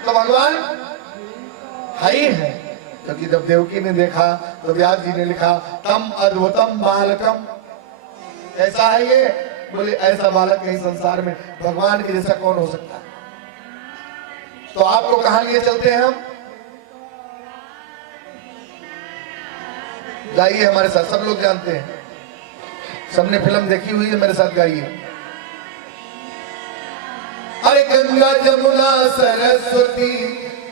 तो भगवान है ही है, क्योंकि जब देवकी ने देखा तो व्यास जी ने लिखा तम अद्भुतम बालकम। ऐसा है ये, बोले ऐसा बालक कहीं संसार में भगवान के जैसा कौन हो सकता है। तो आपको कहां लिए चलते हैं हम, गाइए हमारे साथ, सब लोग जानते हैं, सबने फिल्म देखी हुई है, मेरे साथ गाइए। अरे गंगा जमुना सरस्वती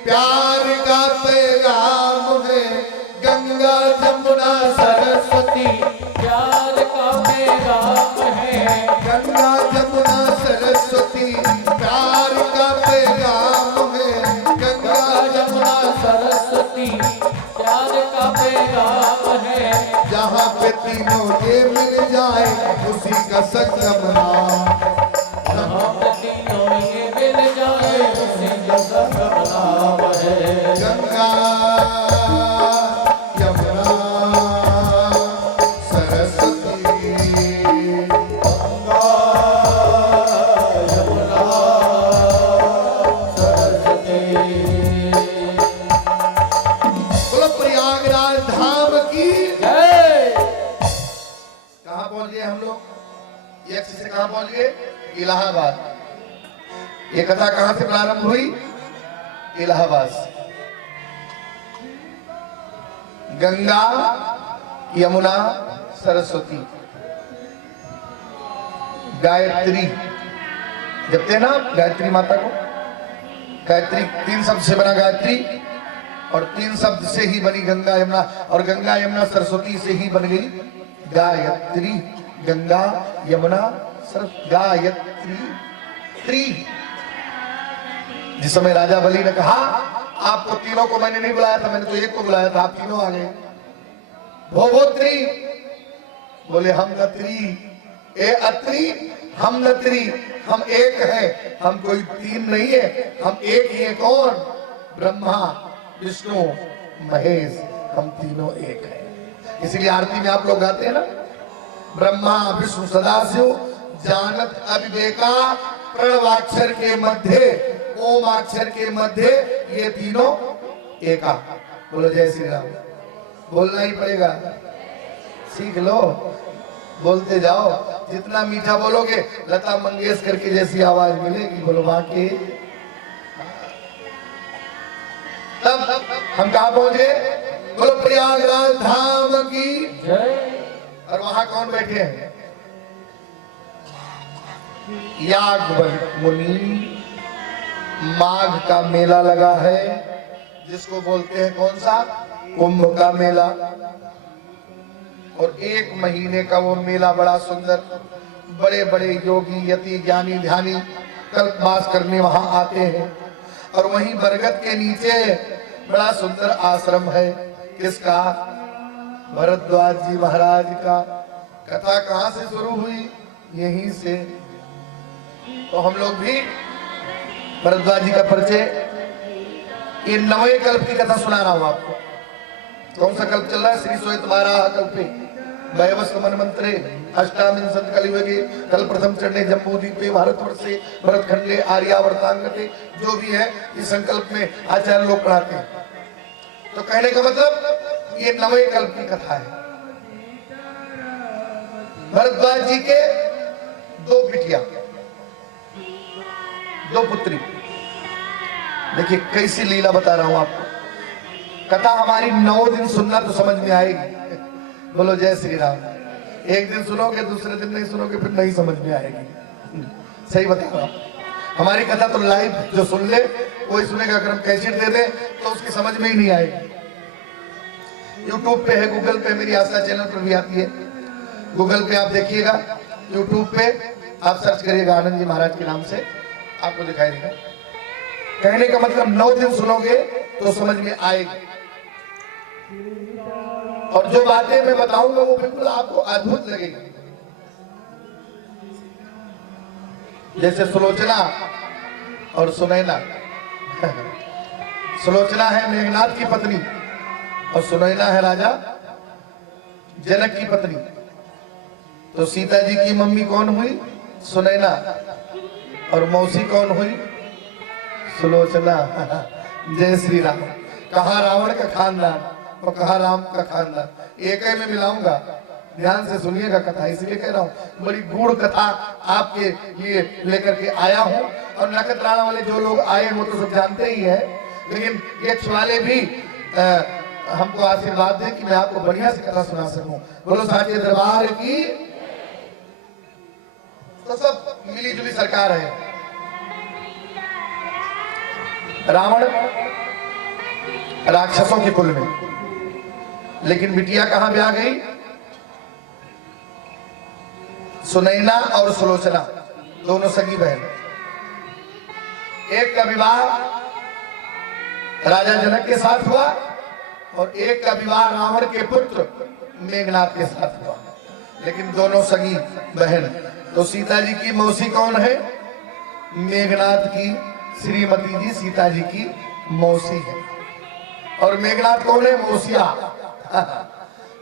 प्यार का पैगाम है, गंगा जमुना सरस्वती प्यार का पैगाम है, गंगा जमुना सरस्वती प्यार का पैगाम है, गंगा जमुना सरस्वती प्यार का पैगाम है। जहाँ पे तीनों ये मिल जाए उसी का संगम नाम, जहाँ पे तीनों ये मिल जाए उसी का संगम नाम है। गंगा यमुना सरस्वती, गंगा यमुना सरस्वती। बोलो प्रयागराज धाम की जय। कहाँ पहुंच गए हम लोग, यक्ष से कहाँ पहुंच गए, इलाहाबाद। ये कथा कहां से प्रारंभ हुई, इलाहाबाद से। गंगा यमुना सरस्वती गायत्री जपते ना गायत्री माता को। गायत्री 3 शब्द से बना गायत्री, और 3 शब्द से ही बनी गंगा यमुना, और गंगा यमुना सरस्वती से ही बन गई गायत्री। गंगा यमुना सरस्वती गायत्री त्रि। जिस समय राजा बलि ने कहा आपको तीनों को मैंने नहीं बुलाया था, मैंने तो एक को बुलाया था, आप तीनों आ गए। भो त्रि, बोले हम न त्रि, ए अत्रि हम न त्रि, हम एक है, हम कोई 3 नहीं है, हम एक ही है। कौन, ब्रह्मा विष्णु महेश, हम तीनों एक है। इसीलिए आरती में आप लोग गाते हैं ना, ब्रह्मा विष्णु सदाशिव जानत अविवेका, प्रणवाक्षर के मध्य ओम अक्षर के मध्य ये तीनों एका। बोलो जय श्री राम, बोलना ही पड़ेगा, सीख लो, बोलते जाओ। जितना मीठा बोलोगे लता मंगेशकर की जैसी आवाज मिलेगी। बोलो बाकी तब हम कहा पहुंच गए, बोलो प्रयागराज धाम की जय। और वहां कौन बैठे हैं, याज्ञवल्क्य मुनि। माघ का मेला लगा है, जिसको बोलते हैं कौन सा, कुंभ का मेला। और 1 महीने का वो मेला बड़ा सुंदर, बड़े बड़े योगी यति ज्ञानी ध्यानी कल्पवास करने वहां आते हैं। और वहीं बरगद के नीचे बड़ा सुंदर आश्रम है, किसका, भरद्वाज जी महाराज का। कथा कहां से शुरू हुई, यहीं से। तो हम लोग भी भरद्वाज जी का परिचय, ये 9वें कल्प की कथा सुना रहा हूं आपको। कौन सा कल्प चल रहा है, श्री श्वेत वाराह कल्पे वैवस्व मनमंत्रे अष्टामिन संत कलियुगे कल प्रथम चढ़ने जम्बूद्वीपे भारतवर्षे भरतखंडे आर्यावर्तांगते। जो भी है इस संकल्प में आचार्य लोग पढ़ाते हैं। तो कहने का मतलब ये 9वें कल्प की कथा है। भरद्वाज जी के 2 बिटिया, 2 पुत्री। देखिए कैसी लीला बता रहा हूं आपको। कथा हमारी 9 दिन सुनना तो समझ में आएगी। बोलो जय श्री राम। एक दिन सुनोगे, दूसरे दिन नहीं सुनोगे, फिर नहीं समझ में आएगी। सही बता रहा हूं। हमारी कथा तो लाइव जो सुन ले वही सुनेगा, अगर हम कैसेट दे दें तो उसकी समझ में ही नहीं आएगी। यूट्यूब पे है, गूगल पे, मेरी आस्था चैनल पर भी आती है। गूगल पे आप देखिएगा, यूट्यूब पे आप सर्च करिएगा आनंद जी महाराज के नाम से, आपको दिखाई देगा। कहने का मतलब 9 दिन सुनोगे तो समझ में आएगी। और जो बातें मैं बताऊंगा वो बिल्कुल आपको अद्भुत लगेगी। जैसे सुलोचना और सुनैना। सुलोचना है मेघनाथ की पत्नी और सुनैना है राजा जनक की पत्नी। तो सीता जी की मम्मी कौन हुई, सुनैना, और मौसी कौन हुई, सुलोचना। जय श्री राम। कहा रावण का खानदान और कहा राम का खानदान, एक ही में मिलाऊंगा। ध्यान से सुनिएगा कथा, इसलिए कह रहा हूँ बड़ी गूढ़ कथा आपके लिए लेकर के आया हूँ। और नखत्राणा वाले जो लोग आए वो तो सब जानते ही है, लेकिन यक्ष वाले भी हमको आशीर्वाद दें कि मैं आपको बढ़िया से कथा सुना सकूं। बोलो साचे दरबार की। तो सब मिली जुली सरकार है। रावण राक्षसों के कुल में, लेकिन बिटिया कहां ब्याह गई? सुनैना और सुलोचना दोनों सगी बहन। एक का विवाह राजा जनक के साथ हुआ और एक का विवाह रावण के पुत्र मेघनाथ के साथ हुआ, लेकिन दोनों सगी बहन। तो सीता जी की मौसी कौन है? मेघनाथ की श्रीमती जी सीता जी की मौसी है। और मेघनाथ कौन है? मौसिया,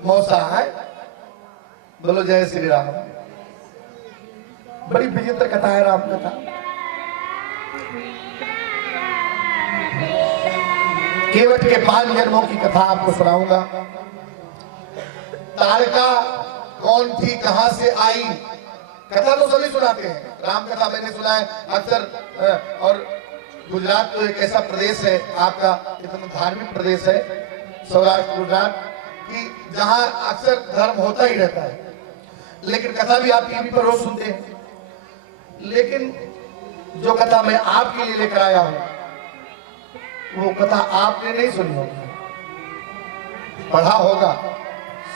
मौसा है। बोलो जय श्री राम। बड़ी विचित्र कथा है राम कथा। केवट के 5 जन्मों की कथा आपको सुनाऊंगा। तारका कौन थी, कहां से आई? कथा तो सभी सुनाते हैं, राम कथा मैंने सुना है अक्सर। और गुजरात तो एक ऐसा प्रदेश है आपका, इतना धार्मिक प्रदेश है सौराष्ट्र गुजरात की, जहां अक्सर धर्म होता ही रहता है, लेकिन कथा भी आप टीवी पर रोज सुनते हैं। लेकिन जो कथा मैं आपके लिए लेकर आया हूं वो कथा आपने नहीं सुनी होगी, पढ़ा होगा,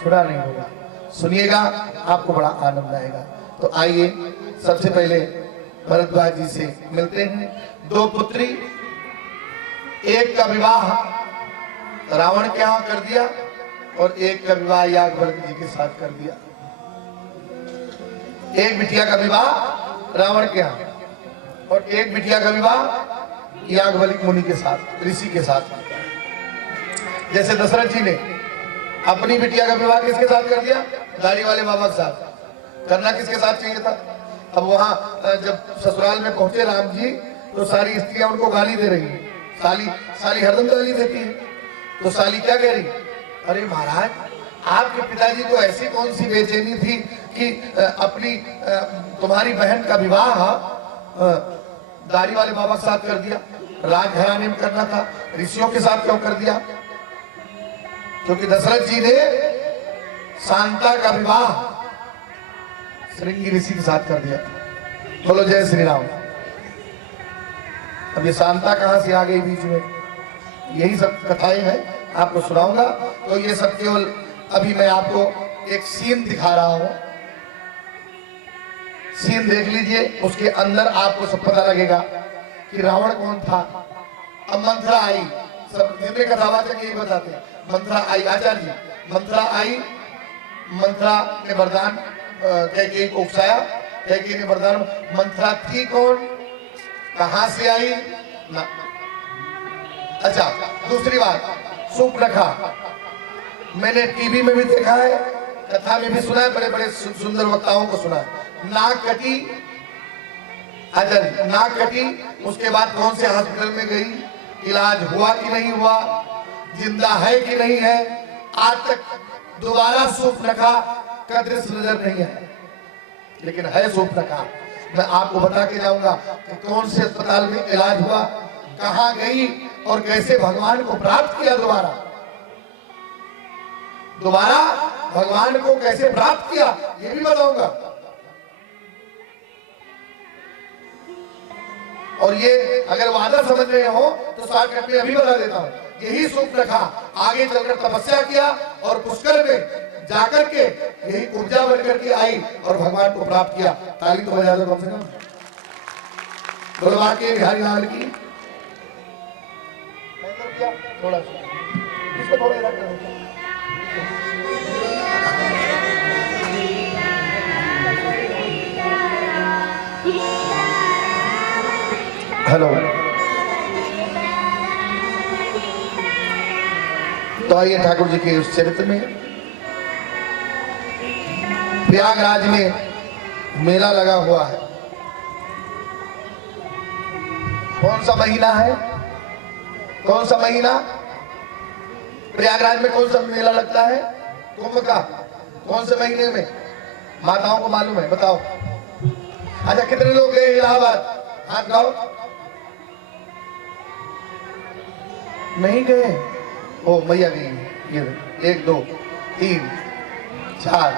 सुना नहीं होगा। सुनिएगा, आपको बड़ा आनंद आएगा। तो आइए सबसे पहले भरद्वाज जी से मिलते हैं। 2 पुत्री, एक का विवाह रावण के यहाँ कर दिया और एक का विवाह याज्ञवल्क्य जी के साथ कर दिया। एक बिटिया का विवाह रावण के यहाँ और एक बिटिया का विवाह याज्ञवल्क्य मुनि के साथ, ऋषि के साथ। जैसे दशरथ जी ने अपनी बिटिया का विवाह किसके साथ कर दिया? दाढ़ी वाले बाबा के साथ। करना किसके साथ चाहिए था? अब वहां जब ससुराल में पहुंचे राम जी तो सारी स्त्रियां उनको गाली दे रही है। साली हरदम गाली देती है। तो साली क्या कह रही? अरे महाराज, आपके पिताजी को ऐसी कौन सी बेचैनी थी कि अपनी तुम्हारी बहन का विवाह दाढ़ी वाले बाबा के साथ कर दिया? राजघराने में करना था, ऋषियों के साथ क्यों कर दिया? क्योंकि दशरथ जी ने शांता का विवाह श्रृंगी ऋषि के साथ कर दिया। बोलो जय श्री राम। अब ये शांता कहां से आ गई बीच में? यही सब कथाएं हैं, आपको सुनाऊंगा। तो ये सब केवल अभी मैं आपको एक सीन दिखा रहा हूं। सीन देख लीजिए, उसके अंदर आपको सब पता लगेगा कि रावण कौन था। अब मंथरा आई, सब जितने कथावाचक यही बताते हैं। मंथरा आई, आचार्य जी, मंथरा आई। मंथरा ने वरदान कैकेयी को उकसाया। कैकेयी ने वरदान। मंथरा थी कौन, कहां से आई ना? अच्छा, दूसरी बात, सूर्पनखा मैंने टीवी में भी देखा है, कथा में भी सुना है, बड़े बड़े सुंदर वक्ताओं को सुना है। नाक कटी, अच्छा नाक कटी, उसके बाद कौन से हॉस्पिटल में गई, इलाज हुआ कि नहीं हुआ, जिंदा है कि नहीं है, आज तक दोबारा सूर्पनखा का दृश्य नजर नहीं है। लेकिन है सूर्पनखा। मैं आपको बता के जाऊंगा कि कौन से अस्पताल में इलाज हुआ, कहां गई और कैसे भगवान को प्राप्त किया। दोबारा भगवान को कैसे प्राप्त किया ये भी बताऊंगा। और ये अगर वादा समझ रहे हो तो शॉर्टकट में अभी बता देता हूं। यही सूर्पनखा आगे चलकर तपस्या किया और पुष्कर में जाकर के यही ऊर्जा बनकर के आई और भगवान को प्राप्त किया। ताली तो बजा दो कम से कम। बोलवा के बिहारी लाल की थोड़ा इसको थोड़ा हेलो। तो आइए ठाकुर जी के उस चरित्र में। प्रयागराज में मेला लगा हुआ है कौन सा महीना है? कौन सा महीना? प्रयागराज में कौन सा मेला लगता है कुंभ का? कौन से महीने में? माताओं को मालूम है, बताओ। अच्छा, कितने लोग गए इलाहाबाद? हाथ उठाओ। नहीं गए? ओ मैया गई। ये 1 2 3 4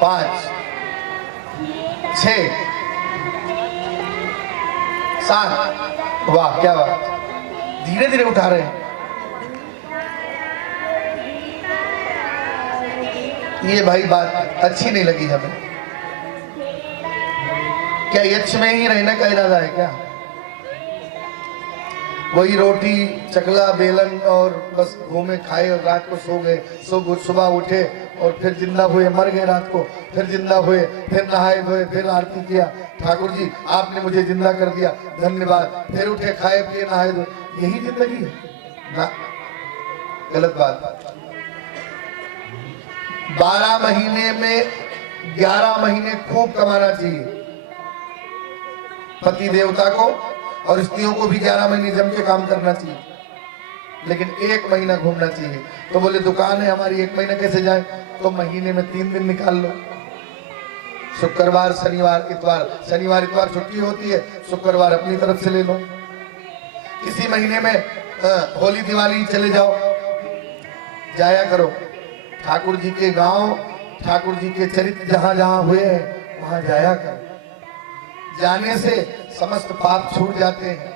5 6 7। वाह, क्या बात। धीरे धीरे उठा रहे हैं। ये भाई बात अच्छी नहीं लगी हमें। क्या यक्ष में ही रहने का इरादा है क्या? वही रोटी चकला बेलन और बस घूमे खाए और रात को सो गए, सुबह उठे और फिर जिंदा हुए, मर गए रात को, फिर जिंदा हुए, फिर नहाए धोए, फिर आरती किया, ठाकुर जी आपने मुझे जिंदा कर दिया, धन्यवाद, फिर उठे खाए पिए नहाए धोए, यही जिंदगी है ना? गलत बात। 12 महीने में 11 महीने खूब कमाना चाहिए पति देवता को, और स्त्रियों को भी 11 महीने जम के काम करना चाहिए, लेकिन 1 महीना घूमना चाहिए। तो बोले दुकान है हमारी, 1 महीना कैसे जाए? तो महीने में 3 दिन निकाल लो, शुक्रवार शनिवार इतवार। शनिवार इतवार छुट्टी होती है, शुक्रवार अपनी तरफ से ले लो। इसी महीने में होली दिवाली चले जाओ, जाया करो। ठाकुर जी के गांव, ठाकुर जी के चरित्र जहां जहां हुए हैं वहां जाया कर। जाने से समस्त पाप छूट जाते हैं।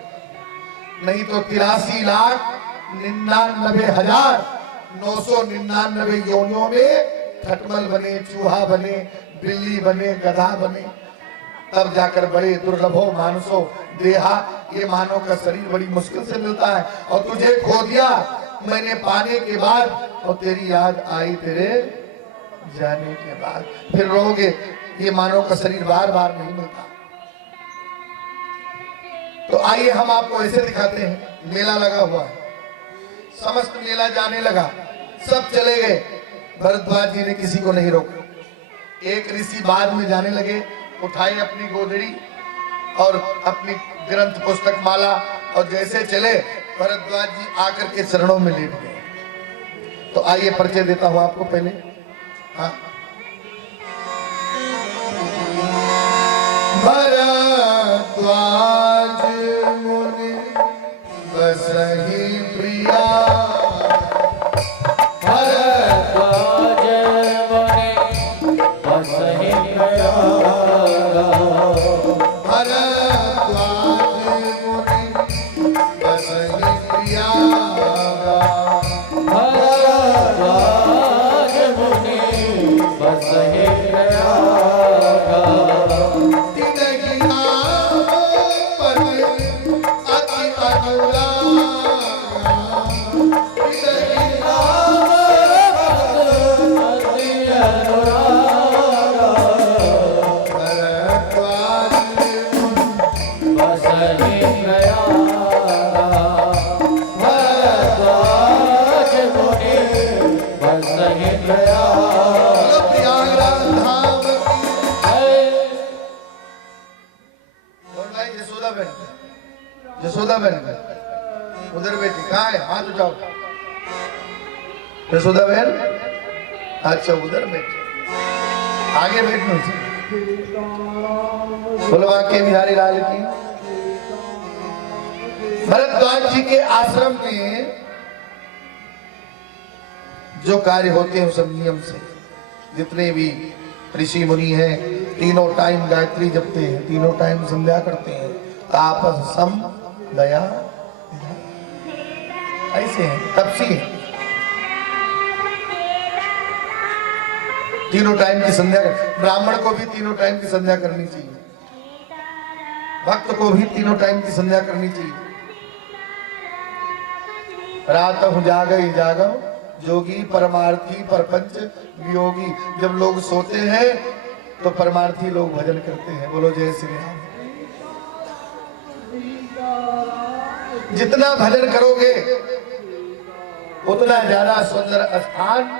नहीं तो 83,99,999 योनियों में खटमल बने, चूहा बने, बिल्ली बने, गधा बने, तब जाकर बड़े दुर्लभो मानसो देहा। ये मानव का शरीर बड़ी मुश्किल से मिलता है, और तुझे खो दिया मैंने पाने के बाद, और तेरी याद आई तेरे जाने के बाद। फिर रोगे। ये मानव का शरीर बार बार नहीं मिलता। तो आइए हम आपको ऐसे दिखाते हैं। मेला लगा हुआ है, समस्त मेला जाने लगा, सब चले गए, भरद्वाज जी ने किसी को नहीं रोका। एक ऋषि बाद में जाने लगे, उठाए अपनी गोदड़ी और अपनी ग्रंथ पुस्तक माला, और जैसे चले भरद्वाज जी आकर के चरणों में लेट गए। तो आइए परिचय देता हूं आपको पहले। हाँ, भरद्वाज मुनि बसहि प्रिया, भरद्वाज मुनि बसहि प्रिया, भरद्वाज मुनि बसहि प्रिया, भरद्वाज मुनि बसहि प्रिया। यशोदा बहन उधर बैठी, कहाँ है? हाथ उठाओ। यशोदा बहन, अच्छा उधर बैठी, आगे बैठना चाहिए। बोलो वाक्य बिहारी लाल की। भरद्वाज जी के आश्रम में जो कार्य होते हैं सब नियम से। जितने भी ऋषि मुनि हैं, तीनों टाइम गायत्री जपते हैं, तीनों टाइम संध्या करते हैं, तापस सम दया, ऐसे हैं, तपसी है। तीनों टाइम की संध्या कर, ब्राह्मण को भी तीनों टाइम की संध्या करनी चाहिए, भक्त को भी तीनों टाइम की संध्या करनी चाहिए। रात हूं जागई जागो जोगी परमार्थी परपंच वियोगी। जब लोग सोते हैं तो परमार्थी लोग भजन करते हैं। बोलो जय श्री राम। जितना भजन करोगे उतना ज्यादा सुंदर स्थान,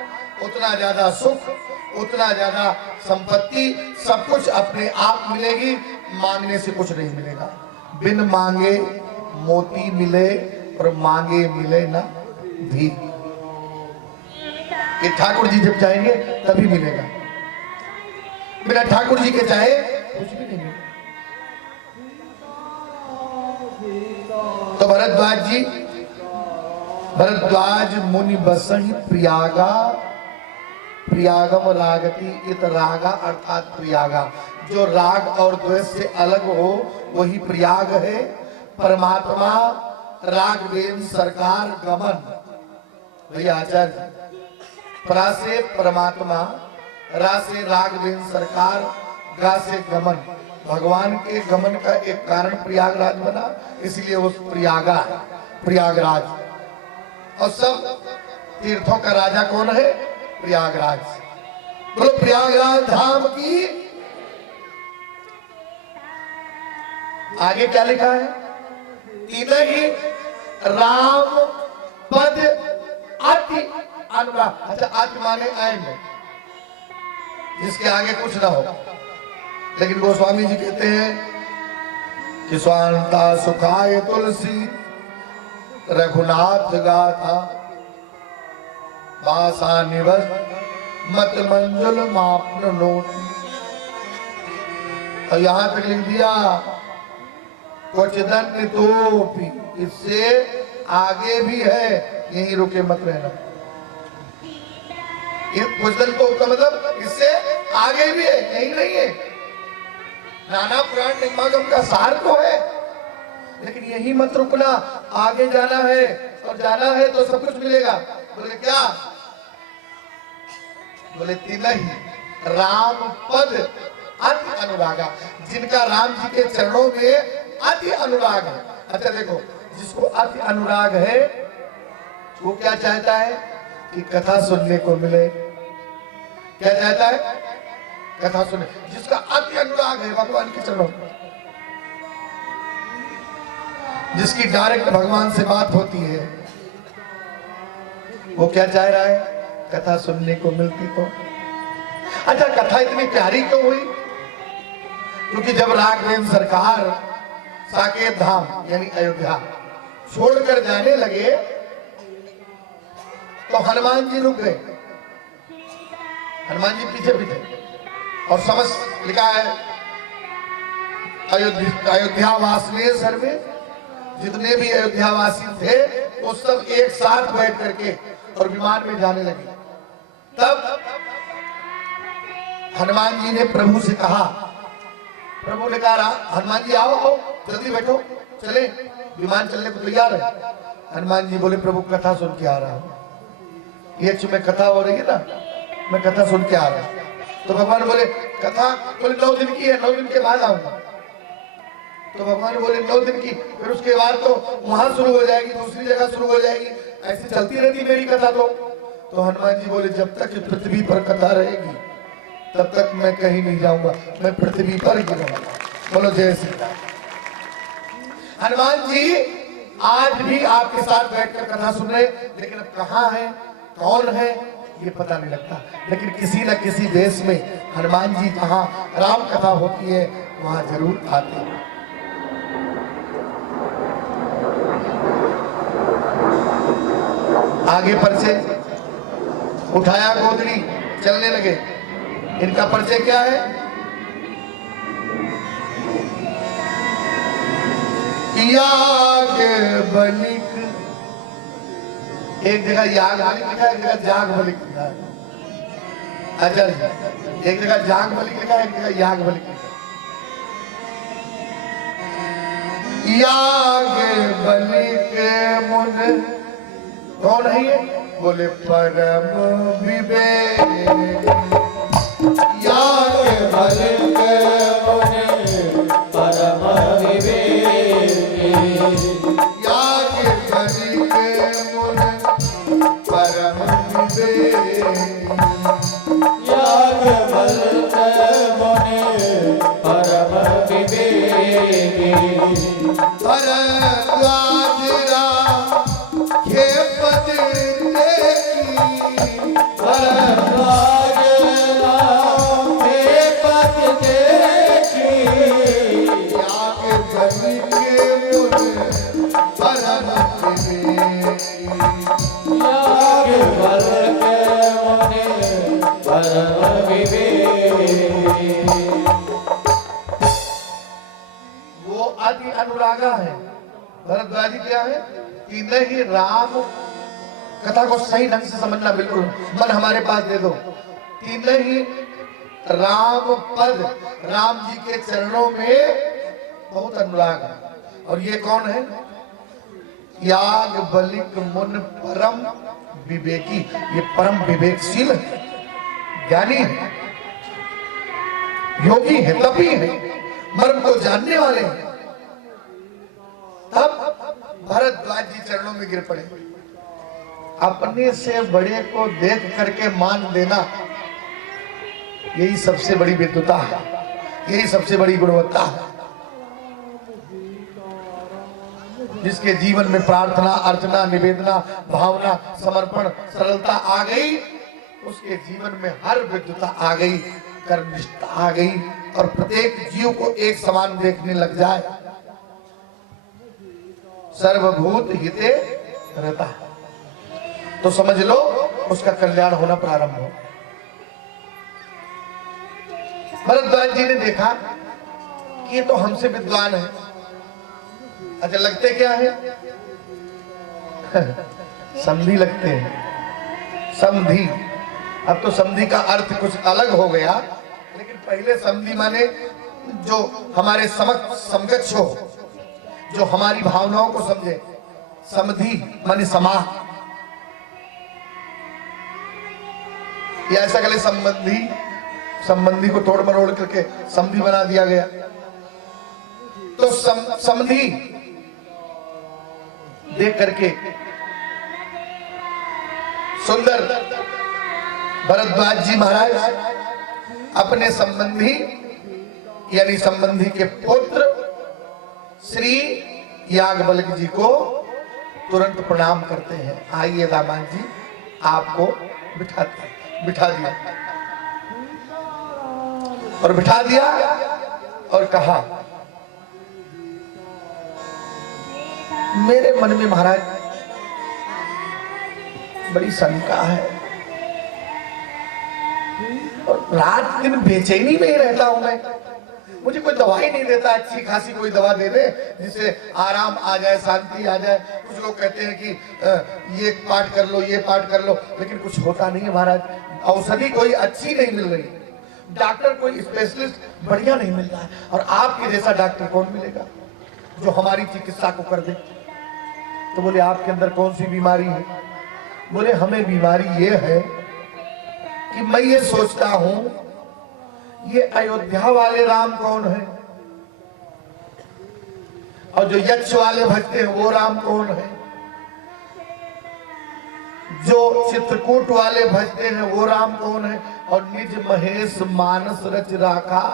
उतना ज्यादा सुख, उतना ज्यादा संपत्ति, सब कुछ अपने आप मिलेगी, मांगने से कुछ नहीं मिलेगा। बिन मांगे मोती मिले और मांगे मिले ना भीख। ये ठाकुर जी जब चाहेंगे तभी मिलेगा, बिना ठाकुर जी के चाहे कुछ भी नहीं मिलेगा। तो भरद्वाज मुनि बसहि प्रियागा, प्रियागम रागति इत रागा अर्थात प्रियागा। जो राग और द्वेष से अलग हो वही प्रयाग है। परमात्मा रागवेन सरकार गमन, भैया आचार्य, प्रा से परमात्मा, रा से रागवेन सरकार, गा से गमन। भगवान के गमन का एक कारण प्रयागराज बना, इसलिए वो प्रयागा है, प्रयागराज। और सब तीर्थों का राजा कौन है? प्रयागराज। बोलो प्रयागराज धाम की। आगे क्या लिखा है? तीनही राम पद अति अनुराग। अच्छा, अति माने आएंगे, जिसके आगे कुछ ना हो। लेकिन गोस्वामी जी कहते हैं कि स्वांता सुखाय तुलसी रघुनाथ गाथा, बासा निवस मत मंजुल मापन नोट। और यहां तक लिख दिया कुछ दंड तोपी, इससे आगे भी है, यहीं रुके मत रहना। ये कुछ दंड तोप का मतलब इससे आगे भी है, यहीं नहीं है। नाना पुराण निगमागम का सार तो है, लेकिन यही मत रुकना, आगे जाना है, और जाना है तो सब कुछ मिलेगा। बोले क्या? बोले तिलही राम पद अति अनुरागा, जिनका राम जी के चरणों में अति अनुराग है। अच्छा देखो, जिसको अति अनुराग है वो क्या चाहता है? कि कथा सुनने को मिले। क्या चाहता है? कथा सुने। जिसका अति अनुराग है भगवान के चरणों में, जिसकी डायरेक्ट भगवान से बात होती है, वो क्या चाह रहा है? कथा सुनने को मिलती तो। अच्छा, कथा इतनी प्यारी क्यों हुई? क्योंकि जब राघवेंद्र सरकार साकेत धाम यानी अयोध्या छोड़कर जाने लगे तो हनुमान जी रुक गए। हनुमान जी पीछे पीछे, और समझ लिखा है अयोध्या वासी सर्वे, जितने भी अयोध्यावासी थे वो सब एक साथ बैठ करके और विमान में जाने लगे। तब हनुमान जी ने प्रभु से कहा, प्रभु ने कहा हनुमान जी आओ आओ जल्दी बैठो, चले, विमान चलने को तैयार है। हनुमान जी बोले प्रभु कथा सुन के आ रहा हूं, ये में कथा हो रही है ना, मैं कथा सुन के आ रहा हूं। तो भगवान बोले कथा बोले 9 दिन की है, 9 दिन के बाद आऊंगा। तो भगवान बोले 9 दिन की, फिर उसके बाद तो वहां शुरू हो जाएगी, दूसरी जगह शुरू हो जाएगी, ऐसी चलती रहती मेरी कथा। तो हनुमान जी बोले जब तक पृथ्वी पर कथा रहेगी तब तक मैं कहीं नहीं जाऊंगा, मैं पृथ्वी पर ही रहूंगा। बोलो जय श्री राम। हनुमान जी आज भी आपके साथ बैठकर कथा सुन रहे, लेकिन अब कहाँ है, कौन है, ये पता नहीं लगता। लेकिन किसी न किसी देश में हनुमान जी जहाँ राम कथा होती है वहां जरूर आते हैं। आगे परिचय उठाया गोदड़ी, चलने लगे। इनका परिचय क्या है? याग बलिक, एक जगह याग बलिक लिखा है, एक जगह जाग बलिक लिखा है। अच्छा, एक जगह जाग बलिक लिखा है, एक जगह याग बलिक लिखा है। याग बलिक मुन कौन है ये? बोले परम विवेक। याग बलिक मुन परम विवेक, याग बलिक मुन परम विवेक। याग बलिक मुनि परम विवेक। भरद्वाज राखे पद देखी, भरद्वाज राखे पद देखी। याग बलिक अनुरागा है। भरद्वाज जी क्या है? तीन ही राम, कथा को सही ढंग से समझना, बिल्कुल मन हमारे पास दे दो। तीन ही राम पद, राम जी के चरणों में बहुत अनुराग है। और ये कौन है? याग बलिक मुन परम विवेकी, ये परम विवेकशील है, ज्ञानी है, योगी है, तपी है, मर्म को जानने वाले हैं। तब भरद्वाज जी चरणों में गिर पड़े। अपने से बड़े को देख करके मान देना, यही सबसे बड़ी विद्वता है, यही सबसे बड़ी गुणवत्ता है। जिसके जीवन में प्रार्थना, अर्चना, निवेदना, भावना, समर्पण, सरलता आ गई, उसके जीवन में हर विद्वता आ गई, कर्मनिष्ठा आ गई, और प्रत्येक जीव को एक समान देखने लग जाए। सर्वभूत हिते रहता है, तो समझ लो उसका कल्याण होना प्रारंभ हो। भरद्वाज जी ने देखा कि ये तो हमसे विद्वान है। अच्छा, लगते क्या है? समधी लगते हैं, समधी। अब तो समधी का अर्थ कुछ अलग हो गया, लेकिन पहले समधी माने जो हमारे समकक्ष हो, जो हमारी भावनाओं को समझे। समधी माने समाह, या ऐसा कहे संबंधी, संबंधी को तोड़ मरोड़ करके समधी बना दिया गया। तो समधी देख करके सुंदर भरद्वाज जी महाराज अपने संबंधी यानी संबंधी के पुत्र श्री याज्ञवल्क्य जी को तुरंत प्रणाम करते हैं। आइए दामाद जी, आपको बिठा दिया और बिठा दिया और कहा, मेरे मन में महाराज बड़ी शंका है और रात दिन बेचैनी में ही रहता हूं मैं। मुझे कोई दवाई नहीं देता, अच्छी खासी कोई दवा दे दे जिससे आराम आ जाए, शांति आ जाए। कुछ लोग कहते हैं कि ये पाठ कर लो, ये पाठ कर लो, लेकिन कुछ होता नहीं है महाराज। औषधि कोई अच्छी नहीं मिल रही, डॉक्टर कोई स्पेशलिस्ट बढ़िया नहीं मिल रहा है, और आपके जैसा डॉक्टर कौन मिलेगा जो हमारी चिकित्सा को कर दे। तो बोले, आपके अंदर कौन सी बीमारी है? बोले, हमें बीमारी ये है कि मैं ये सोचता हूं, ये अयोध्या वाले राम कौन है, और जो यक्ष वाले भजते हैं वो राम कौन है, जो चित्रकूट वाले भजते हैं वो राम कौन है, और निज महेश मानस रच राखा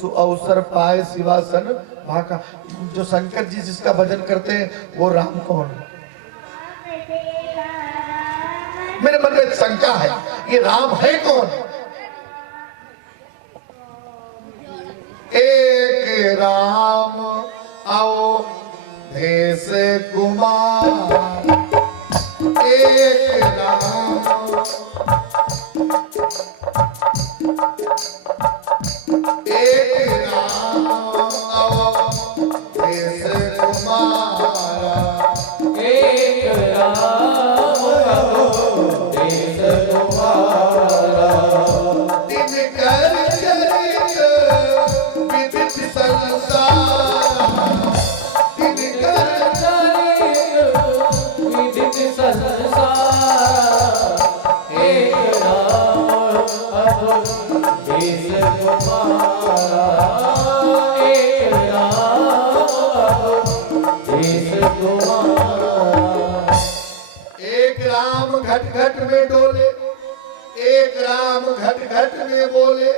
सु अवसर पाए शिवासन भाका, जो शंकर जी जिसका भजन करते हैं वो राम कौन है? मेरे मन में शंका है, ये राम है कौन? एक राम आओ भेष कुमार, एक राम आओ भेष कुमार, एक राम आओ भेष कुमारा, दिनकर चरित विदित संसार, दिनकर विदित संसार, एक राम आओ भेष कुमारा, एक राम आओ भेष कुमारा। एक राम घट घट में डोले, एक राम घट घट में बोले,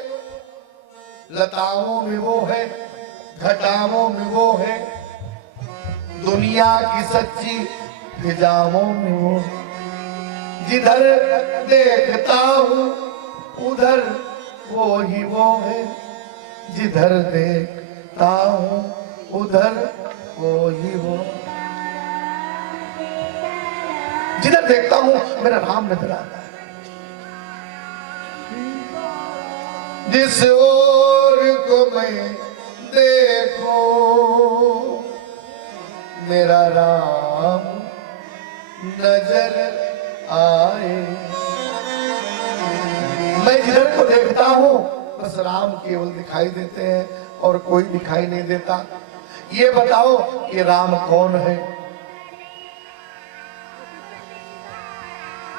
लताओं में वो है, घटाओं में वो है, दुनिया की सच्ची फिजाओं में वो है। जिधर देखता हूँ उधर वो ही वो है, जिधर देखता हूँ उधर वो ही वो। जिधर देखता हूँ मेरा राम नजर आता है। जिस ओर को मैं देखूं मेरा राम नजर आए। मैं जिधर को देखता हूं बस राम केवल दिखाई देते हैं और कोई दिखाई नहीं देता। ये बताओ कि राम कौन है?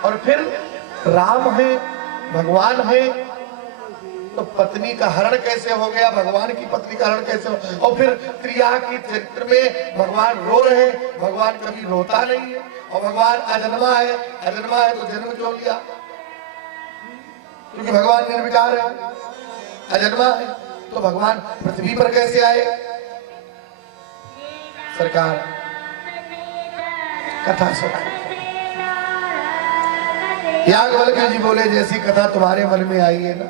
और फिर राम है, भगवान है, तो पत्नी का हरण कैसे हो गया? भगवान की पत्नी का हरण कैसे हो? और फिर त्रिया की चरित्र में भगवान रो रहे हैं, भगवान कभी रोता नहीं है। और भगवान अजन्मा है, अजन्मा है तो जन्म क्यों लिया? क्योंकि भगवान निर्विकार है, अजन्मा है, तो भगवान पृथ्वी पर कैसे आए? सरकार कथा सुना। याज्ञवल्क्य जी बोले जैसी कथा तुम्हारे मन में आई है ना,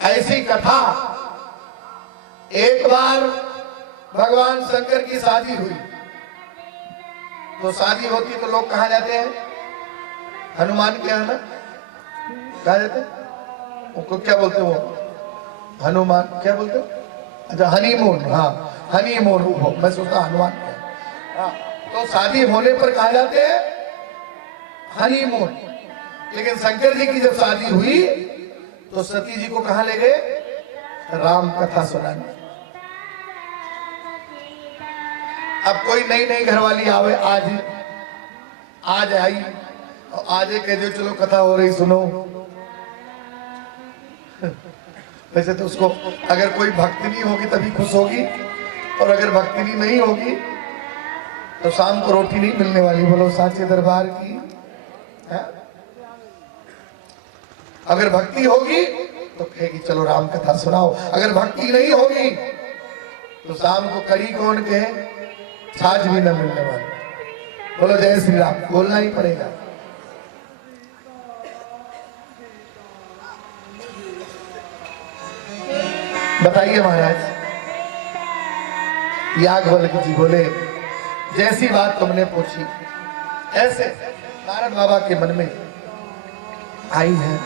ऐसी कथा एक बार भगवान शंकर की शादी हुई। तो शादी होती तो लोग कहाँ जाते हैं? हनुमान के यहाँ ना, कहा जाते हैं उनको क्या बोलते वो? हनुमान क्या बोलते? अच्छा हनीमून, हाँ हनीमून हो, मैं सोचता हनुमान क्या। हाँ, तो शादी होने पर कहा जाते हैं हनीमून। लेकिन शंकर जी की जब शादी हुई तो सती जी को कहां ले गए? राम कथा सुनाने। अब कोई नई नई घरवाली आवे, आज आई और आज कह दो चलो कथा हो रही सुनो। वैसे तो उसको अगर कोई भक्तिनी होगी तभी खुश होगी, और अगर भक्तिनी नहीं होगी तो शाम को रोटी नहीं मिलने वाली। बोलो साचे दरबार की है? अगर भक्ति होगी तो कहेगी चलो राम कथा सुनाओ, अगर भक्ति नहीं होगी तो शाम को कड़ी कौन कहे, छाछ भी न मिलने वाली। बोलो जय श्री राम, बोलना ही पड़ेगा। बताइए महाराज। याज्ञवल्क्य जी बोले जैसी बात तुमने पूछी ऐसे नारद बाबा के मन में आई है,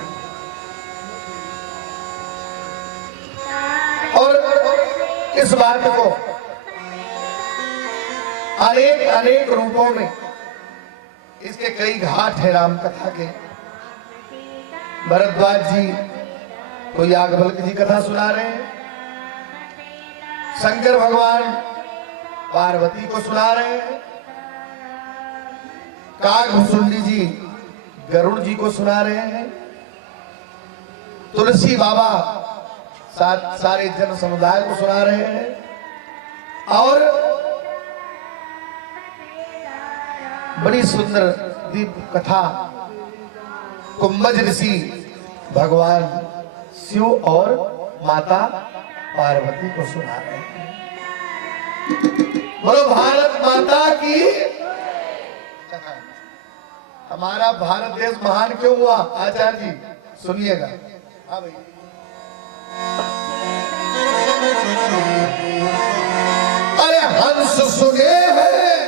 और इस बात को अनेक अनेक रूपों में, इसके कई घाट है राम कथा के। भरद्वाज जी को याज्ञवल्क्य जी कथा सुना रहे हैं, शंकर भगवान पार्वती को सुना रहे हैं, कागभूषुंडी जी गरुड़ जी को सुना रहे हैं, तुलसी बाबा सारे जन समुदाय को सुना रहे हैं, और बड़ी सुंदर दिव्य कथा कुंभज ऋषि भगवान शिव और माता पार्वती को सुना रहे हैं। बोलो भारत माता की। हमारा भारत देश महान क्यों हुआ? आचार्य जी सुनिएगा। हाँ भाई, अरे हंस सुने हैं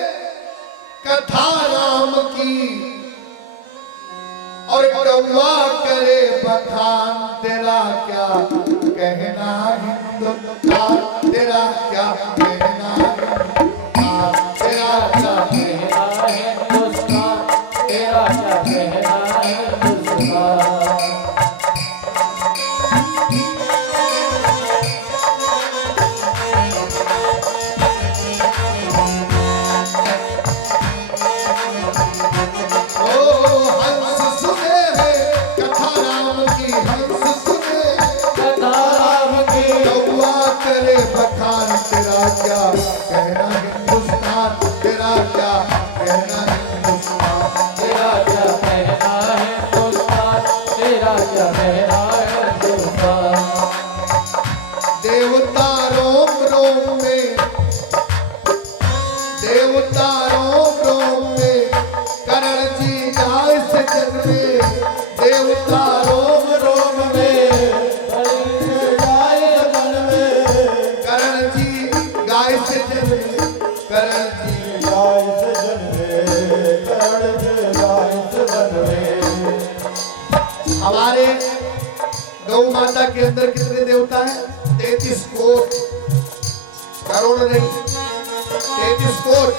कथा राम की, और कौवा करे बखान, तेरा क्या कहना हिंदुस्तान, तेरा क्या कहना हिंदुस्तान, तेरा क्या कहना हिंदुस्तान, तेरा क्या कहना हिंदुस्तान। तेरा क्या कहना हिंदुस्तान, तेरा क्या कहना हिंदुस्तान, तेरा क्या कहना हिंदुस्तान, तेरा क्या कहना हिंदुस्तान। देवता रोम रोम में, देवता रोम रोम में करण जी गाय से जन्मे, देवता रोम रोम में हमारे गौ माता के अंदर कितने देवता हैं? 33 करोड़ नहीं, तेजिस कोट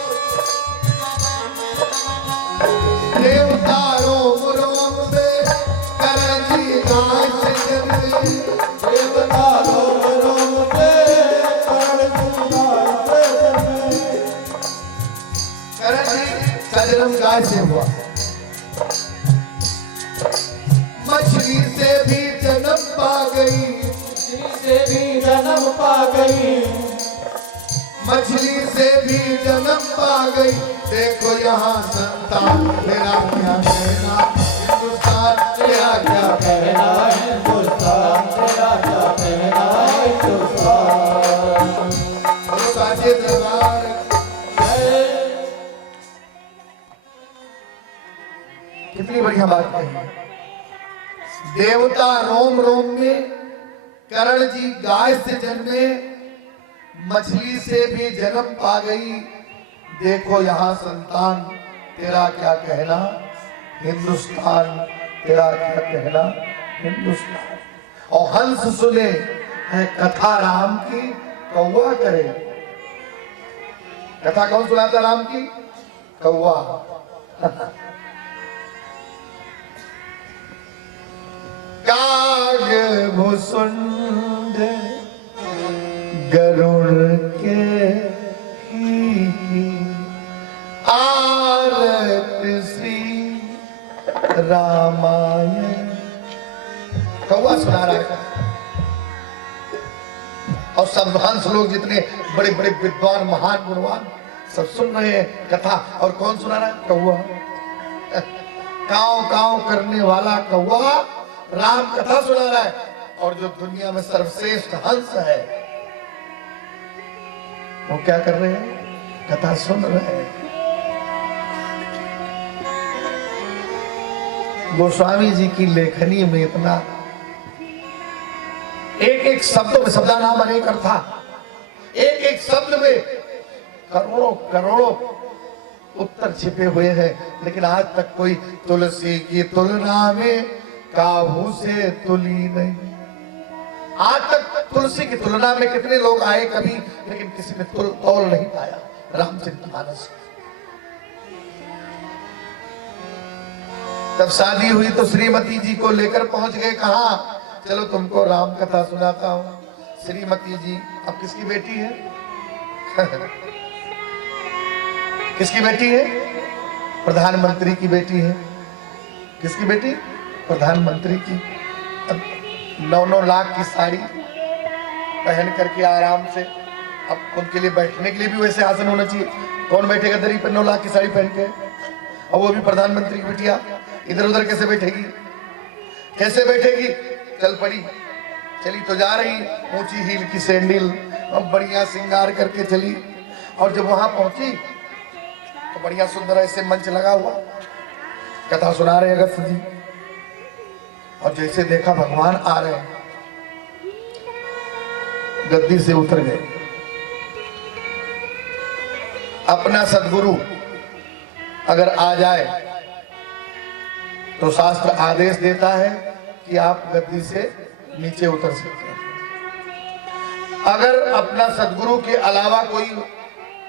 देवता रोम रोम में करण जी गाय से जन्मे देवता रोम रोम पे करण जी गाय से जन्मे। करण जी का जन्म गाय से हुआ। मछली से भी जन्म पा गई, मछली से भी जन्म पा गई, मछली से भी जन्म पा गई। देखो यहाँ संतान मेरा क्या कहना, हिंदुस्तान तेरा क्या कहना। कहना हिंदुस्तान तेरा क्या कहना हिंदुस्तान। बोलो साचे दरबार कितनी बढ़िया बात कही। देवता रोम रोम में, करण जी गाय से जन्मे, मछली से भी जन्म पा गई। देखो यहाँ संतान तेरा क्या कहना, हिंदुस्तान तेरा क्या कहना हिंदुस्तान। और हंस सुने है कथा राम की, कौवा करे। कथा कौन सुनाता राम की? कौवा। काग भुसुंड गरुड़ के ही आरत श्री रामायण। कौवा सुना रहा है और सब हंस लोग जितने बड़े बड़े विद्वान महान गुणवान सब सुन रहे हैं कथा। और कौन सुना रहा है? कौवा। काव काव करने वाला कौवा राम कथा सुना रहा है। और जो दुनिया में सर्वश्रेष्ठ हंस है वो क्या कर रहे हैं? कथा सुन रहे हैं। गोस्वामी जी की लेखनी में इतना एक एक शब्द में, शब्दा नाम अनेक अर्था, एक एक शब्द में करोड़ों करोड़ों उत्तर छिपे हुए हैं। लेकिन आज तक कोई तुलसी की तुलना में काबू से तुली नहीं। आज तक तुलसी की तुलना में कितने लोग आए कभी, लेकिन किसी ने तोल नहीं पाया रामचरितमानस। तब शादी हुई तो श्रीमती जी को लेकर पहुंच गए। कहा? चलो तुमको राम कथा सुनाता हूं। श्रीमती जी अब किसकी बेटी है? किसकी बेटी है? प्रधानमंत्री की बेटी है। किसकी बेटी? प्रधानमंत्री की। अब 9-9 लाख की साड़ी पहन करके आराम से, अब उनके लिए बैठने के लिए भी वैसे आसन होना चाहिए। कौन बैठेगा दरी पर 9 लाख की साड़ी पहन के? और वो भी प्रधानमंत्री की बिटिया इधर उधर कैसे बैठेगी? कैसे बैठेगी? चल पड़ी, चली तो जा रही, ऊंची हील की सैंडल और बढ़िया श्रृंगार करके चली। और जब वहां पहुंची तो बढ़िया सुंदर ऐसे मंच लगा हुआ, कथा सुना रहे अगस्त जी। और जैसे देखा भगवान आ रहे हैं, गद्दी से उतर गए। अपना सद्गुरु अगर आ जाए तो शास्त्र आदेश देता है कि आप गद्दी से नीचे उतर सकते हैं। अगर अपना सद्गुरु के अलावा कोई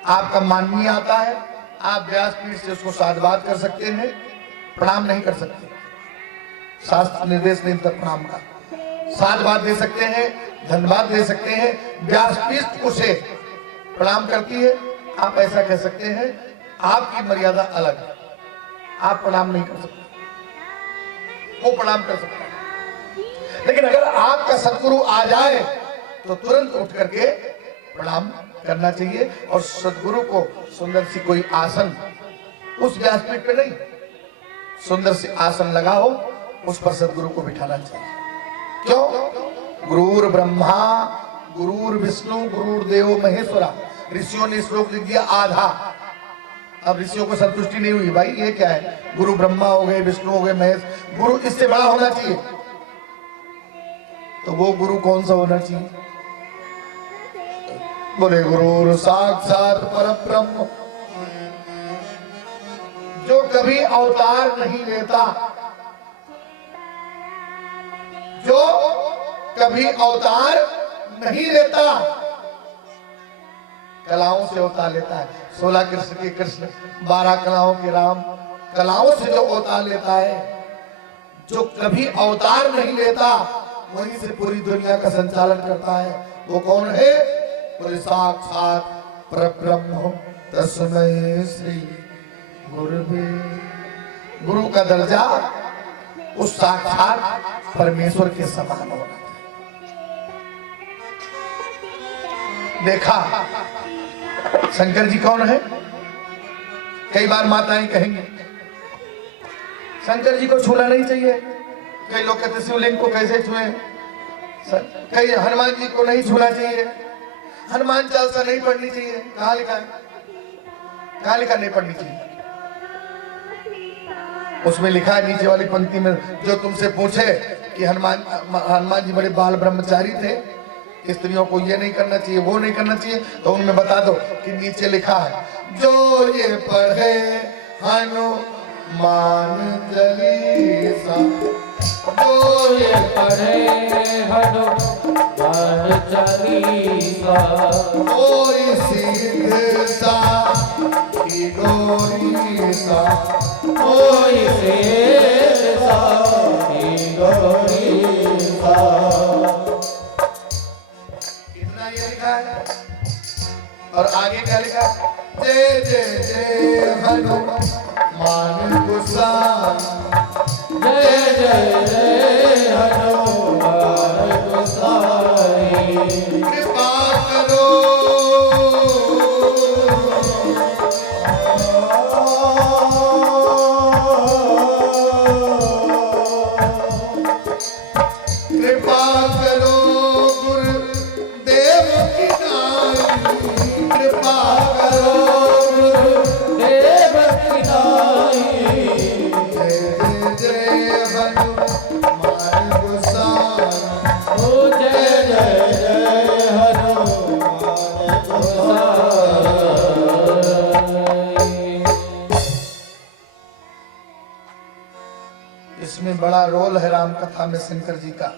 आपका माननीय आता है, आप व्यासपीठ से उसको साधुवाद कर सकते हैं, प्रणाम नहीं कर सकते। शास्त्र निर्देश नहीं देता प्रणाम का। साधुवाद दे सकते हैं, धन्यवाद दे सकते हैं, व्यासपीठ उसे प्रणाम करती है, आप ऐसा कह सकते हैं। आपकी मर्यादा अलग है, आप प्रणाम नहीं कर सकते, वो प्रणाम कर सकता है। लेकिन अगर आपका सद्गुरु आ जाए तो तुरंत उठ करके प्रणाम करना चाहिए। और सद्गुरु को सुंदर सी कोई आसन, उस व्यासपीठ पे नहीं, सुंदर सी आसन लगा हो, उस पर सद्गुरु को बिठाना चाहिए। क्यों? गुरुर ब्रह्मा गुरुर विष्णु गुरुर्देव महेश्वरा। ऋषियों ने श्लोक लिख दिया आधा। अब ऋषियों को संतुष्टि नहीं हुई, भाई ये क्या है, गुरु ब्रह्मा हो गए, विष्णु हो गए, महेश, गुरु इससे बड़ा होना चाहिए। तो वो गुरु कौन सा होना चाहिए? बोले गुरु साक्षात परब्रह्म, जो कभी अवतार नहीं लेता, जो कभी अवतार नहीं लेता। कलाओं से अवतार लेता है। 16 कृष्ण के कृष्ण, 12 कलाओं के राम, कलाओं से जो अवतार लेता है, जो कभी अवतार नहीं लेता, वहीं से पूरी दुनिया का संचालन करता है। वो कौन है? बोले साक्षात परब्रह्म तस्मै श्री गुरुवे। गुरु का दर्जा उस साक्षात परमेश्वर के समान होना। देखा शंकर जी कौन है? कई बार माताएं कहेंगे शंकर जी को छूना नहीं चाहिए। कई लोग कहते शिवलिंग को कैसे छुए, कई हनुमान जी को नहीं छूना चाहिए, हनुमान चालीसा नहीं पढ़नी चाहिए। कहाँ लिखा है? कहाँ लिखा नहीं पढ़नी चाहिए? उसमें लिखा है नीचे वाली पंक्ति में, जो तुमसे पूछे कि हनुमान जी बड़े बाल ब्रह्मचारी थे, स्त्रियों को ये नहीं करना चाहिए, वो नहीं करना चाहिए, तो उनमें बता दो कि नीचे लिखा है, जो ये पढ़े हनुमान चालीसा, जो ये पढ़े हनुमान चालीसा, कोई सिद्ध सा की गोरी सा, कोई सिद्ध सा की गोरी सा। ये लिखा है। और आगे क्या लिखा है? जय जय जय हनुमान गोसाई, जय जय जय हनुमान गोसाई, कृपा करो कृपा करो गुरुदेव की नाई, कृपा करो गुरुदेव की नाई, जय जय हनुमान गोसाई। ओ जय जय जय हनुमान गोसाई। इसमें बड़ा रोल है राम कथा में शंकर जी का।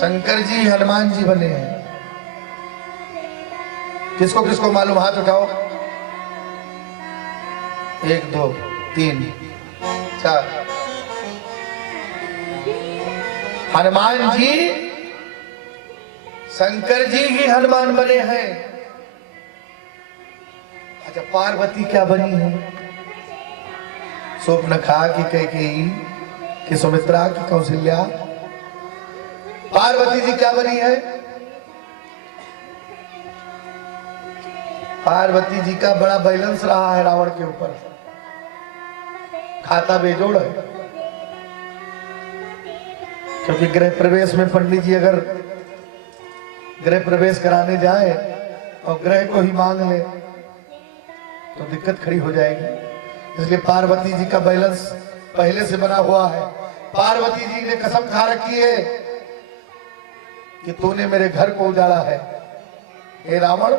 शंकर जी हनुमान जी बने हैं। किसको किसको मालूम? हाथ उठाओ। 1 2 3 4। हनुमान जी शंकर जी ही हनुमान बने हैं। अच्छा, पार्वती क्या बनी है? शूर्पणखा की कैकेयी की सुमित्रा की कौशल्या। पार्वती जी क्या बनी है? पार्वती जी का बड़ा बैलेंस रहा है रावण के ऊपर, खाता बेजोड़ है। क्योंकि गृह प्रवेश में पंडित जी अगर गृह प्रवेश कराने जाए और ग्रह को ही मांग ले तो दिक्कत खड़ी हो जाएगी। इसलिए पार्वती जी का बैलेंस पहले से बना हुआ है। पार्वती जी ने कसम खा रखी है कि तूने मेरे घर को उजाड़ा है हे रावण,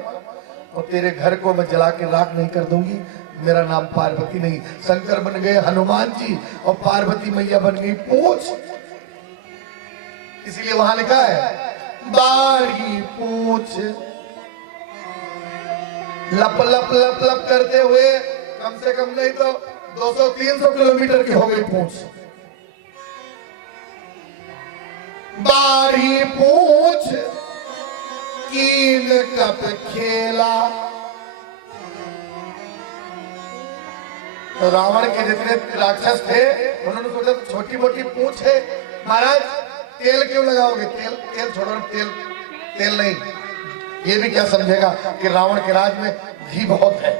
और तेरे घर को मैं जला के राख नहीं कर दूंगी। मेरा नाम पार्वती नहीं। शंकर बन गए हनुमान जी और पार्वती मैया बन गई पूंछ। इसीलिए वहां लिखा है बाड़ी पूंछ, लप लप लप लप करते हुए कम से कम नहीं तो 200-300 किलोमीटर की हो गई पूंछ। बाड़ी पूंछ कीन कप खेला। तो रावण के जितने राक्षस थे उन्होंने सोचा छोटी मोटी पूंछ है, महाराज तेल क्यों लगाओगे? तेल छोड़ो, तेल नहीं। ये भी क्या समझेगा कि रावण के राज में घी बहुत है,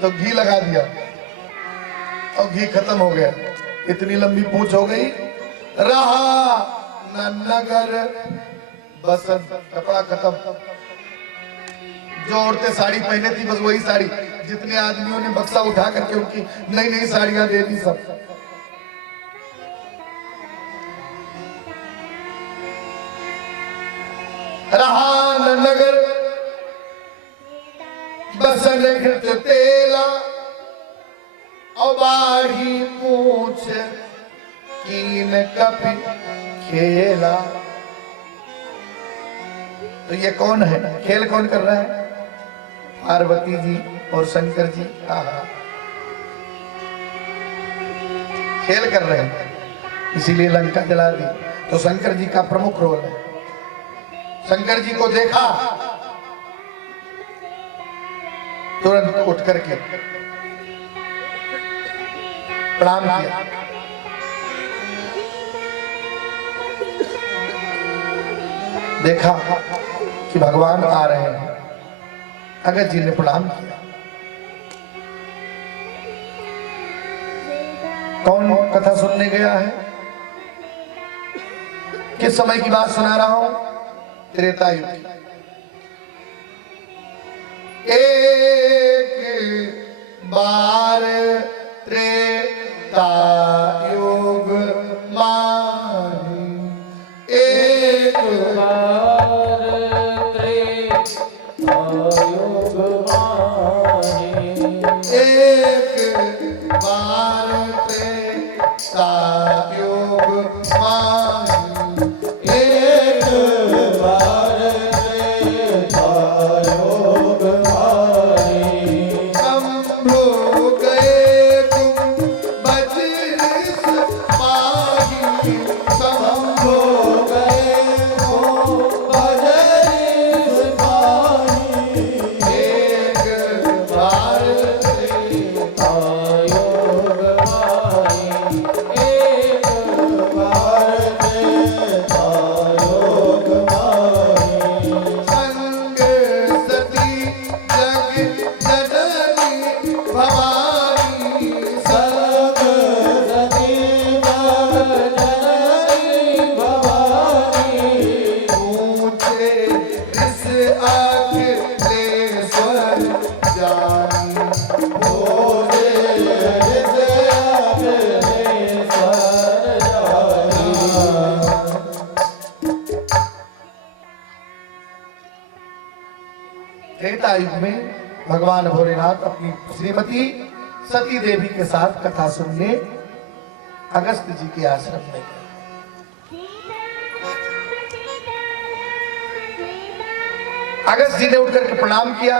तो घी लगा दिया और घी खत्म हो गया। इतनी लंबी पूंछ हो गई। रहा न नगर बसंत, कपड़ा खत्म। जो औरतें साड़ी पहने थी बस वही साड़ी, जितने आदमियों ने बक्सा उठा करके उनकी नई नई साड़ियां दे दी सब। रहा न नगर बसन घृत तेला, और बाढ़ी पूछ कीन कपि खेला। तो ये कौन है, खेल कौन कर रहा है? पार्वती जी और शंकर जी। आहा, खेल कर रहे हैं, इसीलिए लंका जला दी। तो शंकर जी का प्रमुख रोल है। शंकर जी को देखा, तुरंत उठ करके प्रणाम किया। देखा कि भगवान आ रहे हैं, अगस्त जी ने प्रणाम किया। कौन कथा सुनने गया है? किस समय की बात सुना रहा हूं? त्रेता युग की। एक बार त्रेता युग माही, एक बार त्रेता युग माही, एक बार त्रेता युग माही, एक बार त्रेता युग माही। शंभु गए तुम बजरिस माही, शंभु गए हो बजरिस माही, एक बार त्रेता युग माही, एक बार त्रेता युग माही। संग सती जग जननी भवानी, सर्व सती जननी भवानी, ऊंचे इस अखिलेश्वर जानी, भोले से अखिलेश्वर जानी। त्रेता युग में भगवान भोलेनाथ अपनी श्रीमती सती देवी के साथ कथा सुनने अगस्त जी के आश्रम में गए। अगस्त जी ने उठ करके प्रणाम किया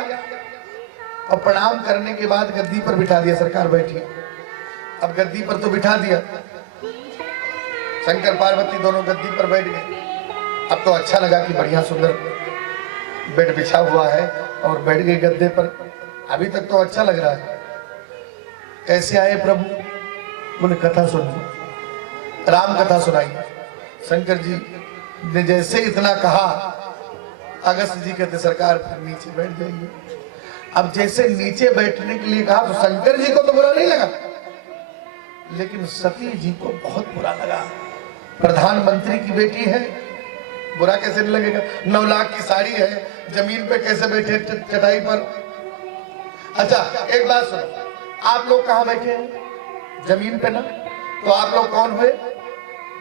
और प्रणाम करने के बाद गद्दी पर बिठा दिया, सरकार बैठी। अब गद्दी पर तो बिठा दिया, शंकर पार्वती दोनों गद्दी पर बैठ गए। अब तो अच्छा लगा कि बढ़िया सुंदर बेड बिछा हुआ है और बैठ गए गद्दे पर। अभी तक तो अच्छा लग रहा है। कैसे आए प्रभु? बोले कथा सुनिए, राम कथा सुनाई। शंकर जी ने जैसे इतना कहा, अगस्त जी कहते सरकार फिर नीचे बैठ जाइए। अब जैसे नीचे बैठने के लिए कहा तो शंकर जी को तो बुरा नहीं लगा, लेकिन सती जी को बहुत बुरा लगा। प्रधानमंत्री की बेटी है, बुरा कैसे नहीं लगेगा? 9 लाख की साड़ी है, जमीन पे कैसे बैठे चटाई पर? अच्छा एक बात सुनो, आप लोग कहाँ बैठे हैं? जमीन पे ना। तो आप लोग कौन हुए?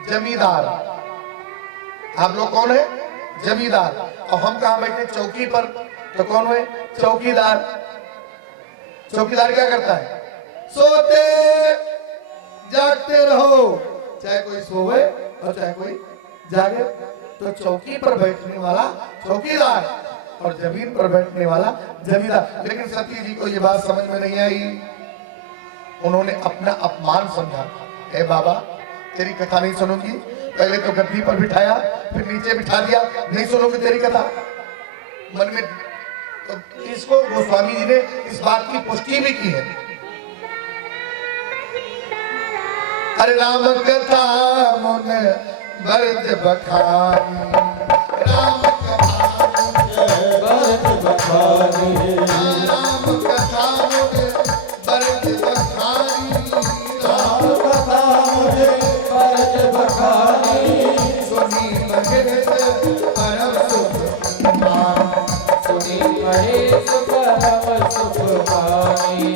जमींदार। आप लोग कौन है? जमींदार। और हम कहाँ बैठे? चौकी पर। तो कौन हुए? चौकीदार। चौकीदार क्या करता है? सोते जागते रहो, चाहे कोई सोए और चाहे कोई जागे। तो चौकी पर बैठने वाला चौकीदार और जमीन पर बैठने वाला जमींदार। लेकिन सती जी को ये बात समझ में नहीं आई। उन्होंने अपना अपमान समझा। ए बाबा, तेरी कथा नहीं सुनूंगी। पहले तो गद्दी पर बिठाया, फिर नीचे बिठा दिया, नहीं सुनोगे तेरी कथा। मन में तो इसको गोस्वामी जी ने इस बात की पुष्टि भी की है। अरे राम कथा मुन बरद बखानी, राम कथा बरद बखानी, राम कथा मुन बरद बखानी, राम कथा मुझे बरद बखानी, सुनी महेश परम सुख पानी, सुनी महेश परम सुख पानी।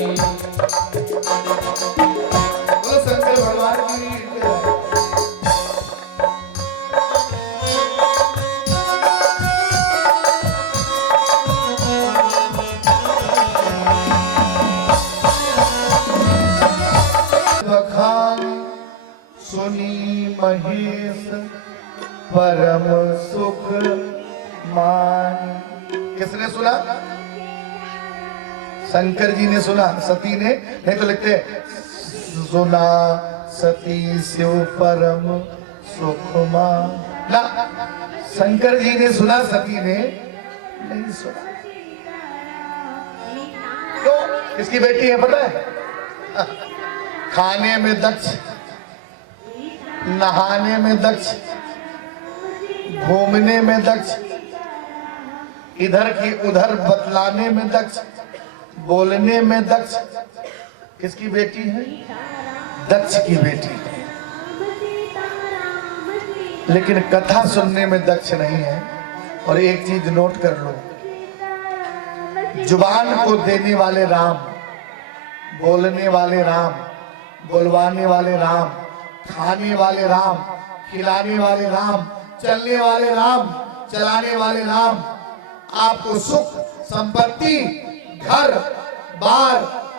बोलो शंकर भगवान की जय। बखानी सुनी महेश परम सुख मानी। किसने सुना? शंकर जी ने सुना, सती ने नहीं तो लिखते सुना सती शिव परम सुखमा ना, शंकर जी ने सुना, सती ने नहीं सुना। क्यों? किसकी बेटी है पता है? खाने में दक्ष, नहाने में दक्ष, घूमने में दक्ष, इधर की उधर बतलाने में दक्ष, बोलने में दक्ष। किसकी बेटी है? दक्ष की बेटी है। लेकिन कथा सुनने में दक्ष नहीं है। और एक चीज नोट कर लो, जुबान को देने वाले राम, बोलने वाले राम, बुलवाने वाले राम, खाने वाले राम, खिलाने वाले राम, चलने वाले राम, चलाने वाले राम, आपको सुख संपत्ति, घर बार,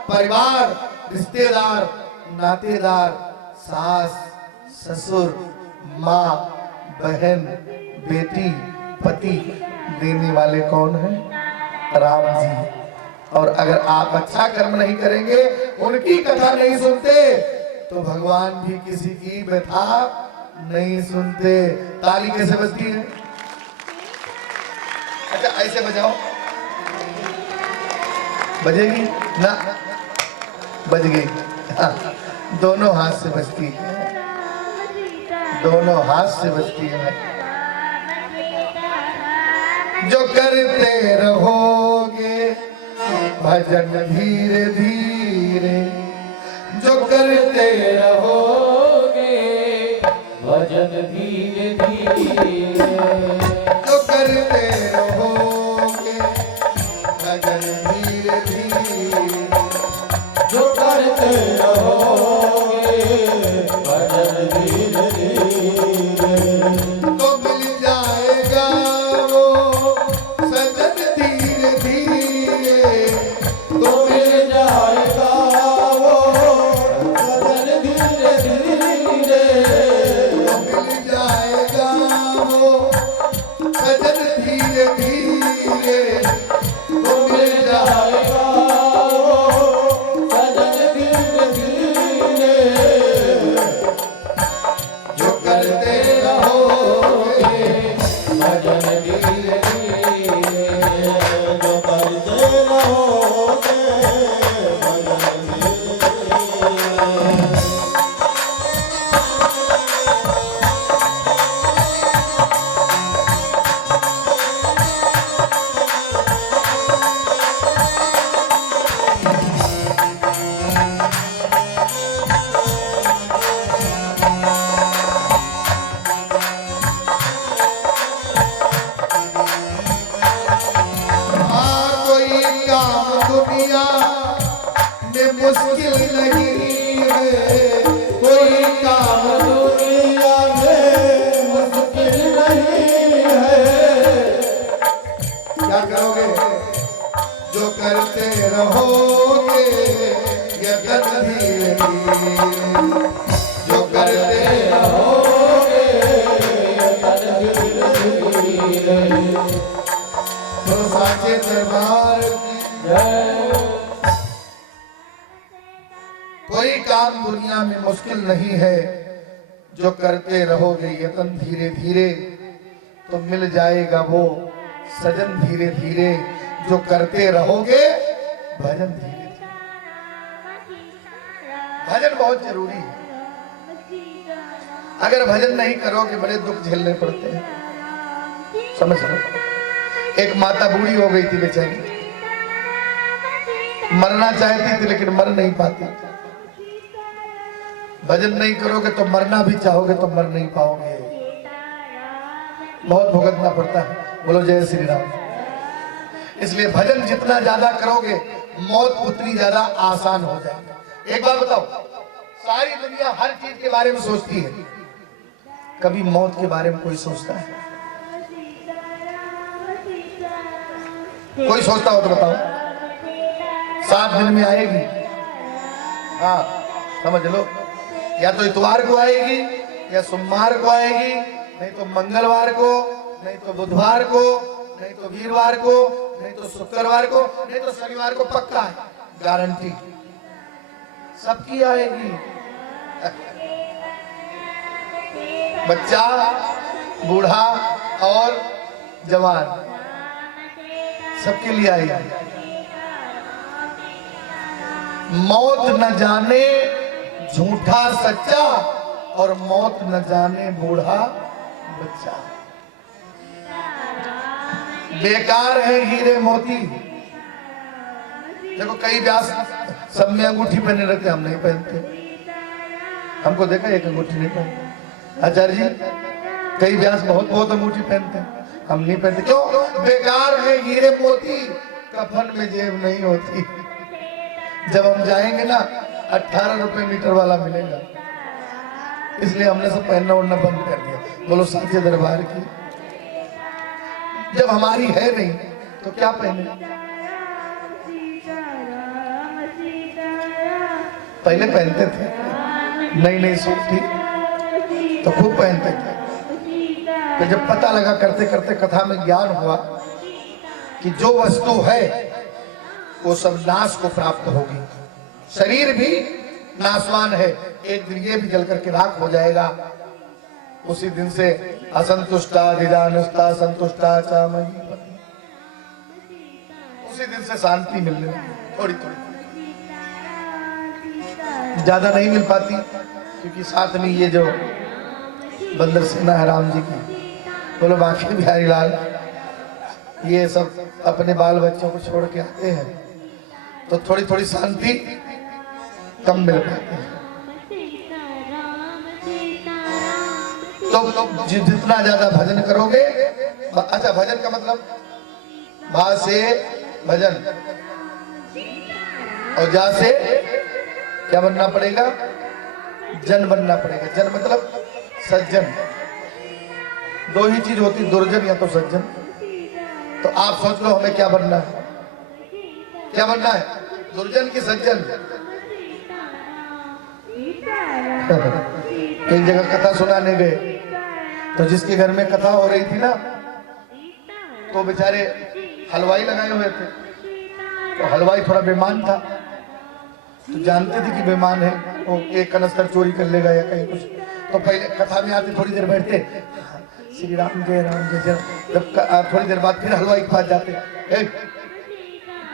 परिवार, रिश्तेदार, नातेदार, सास ससुर, माँ बहन, बेटी, पति देने वाले कौन है? राम जी। और अगर आप अच्छा कर्म नहीं करेंगे, उनकी कथा नहीं सुनते, तो भगवान भी किसी की व्यथा नहीं सुनते। ताली कैसे बजती है? अच्छा ऐसे बजाओ, बजेगी ना? बज गई। हाँ, दोनों हाथ से बजती है, दोनों हाथ से बजती है। जो करते रहोगे भजन धीरे धीरे, जो करते रहोगे भजन धीरे धीरे, जो करते रहोगे भजन धीरे धीरे, जो करते रहोगे भजन धीरे धीरे, तो मिल जाएगा वो सजन धीरे धीरे, तो मिल जाएगा वो भजन धीरे धीरे, तो मिल जाएगा वो सजन धीरे धीरे, तो मिल जाएगा वो भजन धीरे धीरे, जो करते रहोगे भजन धीरे धीरे, जो करते रहोगे भजन धीरे धीरे। कोई काम दुनिया में मुश्किल नहीं है, कोई काम दुनिया में मुश्किल नहीं है, क्या करोगे? जो करते रहोगे यतन धीरे धीरे, जो करते रहोगे भजन धीरे धीरे। तो साचे दरबार की जय। कोई काम दुनिया में मुश्किल नहीं है, जो करते रहोगे यतन धीरे धीरे, तो मिल जाएगा वो सजन धीरे धीरे, जो करते रहोगे भजन धीरे धीरे। भजन बहुत जरूरी है। अगर भजन नहीं करोगे बड़े दुख झेलने पड़ते हैं, समझ लो। एक माता बूढ़ी हो गई थी बेचारी, मरना चाहती थी लेकिन मर नहीं पाती। भजन नहीं करोगे तो मरना भी चाहोगे तो मर नहीं पाओगे, बहुत भुगतना पड़ता है। बोलो जय श्री राम। इसलिए भजन जितना ज्यादा करोगे मौत उतनी ज्यादा आसान हो जाएगी। एक बात बताओ, सारी दुनिया हर चीज के बारे में सोचती है, कभी मौत के बारे में कोई सोचता है? कोई सोचता हो तो बताओ। 7 दिन में आएगी, हाँ समझ लो, या तो इतवार को आएगी या सोमवार को आएगी, नहीं तो मंगलवार को, नहीं तो बुधवार को, नहीं तो वीरवार को, नहीं तो शुक्रवार को, नहीं तो शनिवार को पक्का है, गारंटी सबकी आएगी। बच्चा, बूढ़ा और जवान सबके लिए आएगी। मौत न जाने झूठा सच्चा और मौत न जाने बूढ़ा बच्चा। बेकार है हीरे मोती। देखो कई व्यास सब में अंगूठी पहने रहते, हम नहीं पहनते। हमको देखा एक अंगूठी नहीं पहनते। आचार्य जी कई व्यास बहुत बहुत अंगूठी पहनते हैं, हम नहीं पहनते। क्यों? बेकार है हीरे मोती, कफन में जेब नहीं होती। जब हम जाएंगे ना 18 रुपए मीटर वाला मिलेगा, इसलिए हमने सब पहनना उड़ना बंद कर दिया। बोलो साचे दरबार की। जब हमारी है नहीं तो क्या पहने? पहले पहनते थे, नई नई सूट थी तो खूब पहनते थे। तो जब पता लगा करते करते कथा में ज्ञान हुआ कि जो वस्तु है वो सब नाश को प्राप्त होगी। शरीर भी नाशवान है, एक दिन ये भी जल करके राख हो जाएगा। उसी दिन से असंतुष्टा धिदानुष्टा संतुष्टा चा महीपति, उसी दिन से शांति मिलने लगी। थोड़ी थोड़ी ज्यादा नहीं मिल पाती, क्योंकि साथ में ये जो बंदर सेना है राम जी की, बोलो बांके बिहारी लाल, ये सब अपने बाल बच्चों को छोड़ के आते हैं तो थोड़ी थोड़ी शांति कम मिल पाती है। तो जितना ज्यादा भजन करोगे, अच्छा भजन का मतलब भा से भजन और जा से क्या बनना पड़ेगा? जन बनना पड़ेगा। जन मतलब सज्जन। दो ही चीज होती, दुर्जन या तो सज्जन। तो आप सोच लो हमें क्या बनना है? क्या बनना है? दुर्जन की सज्जन? एक जगह कथा सुनाने गए तो जिसके घर में कथा हो रही थी ना, तो बेचारे हलवाई लगाए हुए थे। तो हलवाई थोड़ा बेईमान था, तो जानते थे कि बेईमान है, वो एक कनस्तर चोरी कर लेगा या कहीं कुछ। तो पहले कथा में आते थोड़ी देर बैठते, श्री राम जय राम जय जय। जब थोड़ी देर बाद फिर हलवाई के पास जाते,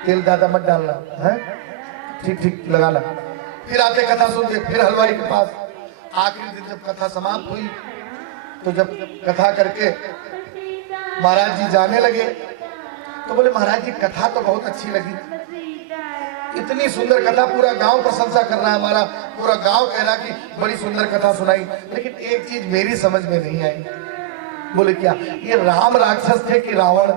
तेल ज्यादा मत डालना है, ठीक ठीक लगाना। फिर आते कथा सुनते, फिर हलवाई के पास। आखिरी दिन जब कथा समाप्त हुई तो जब कथा करके महाराज जी जाने लगे तो बोले महाराज जी कथा तो बहुत अच्छी लगी, इतनी सुंदर कथा, पूरा गांव प्रशंसा कर रहा है, हमारा पूरा गांव कह रहा कि बड़ी सुंदर कथा सुनाई, लेकिन एक चीज मेरी समझ में नहीं आई। बोले क्या? ये राम राक्षस थे कि रावण?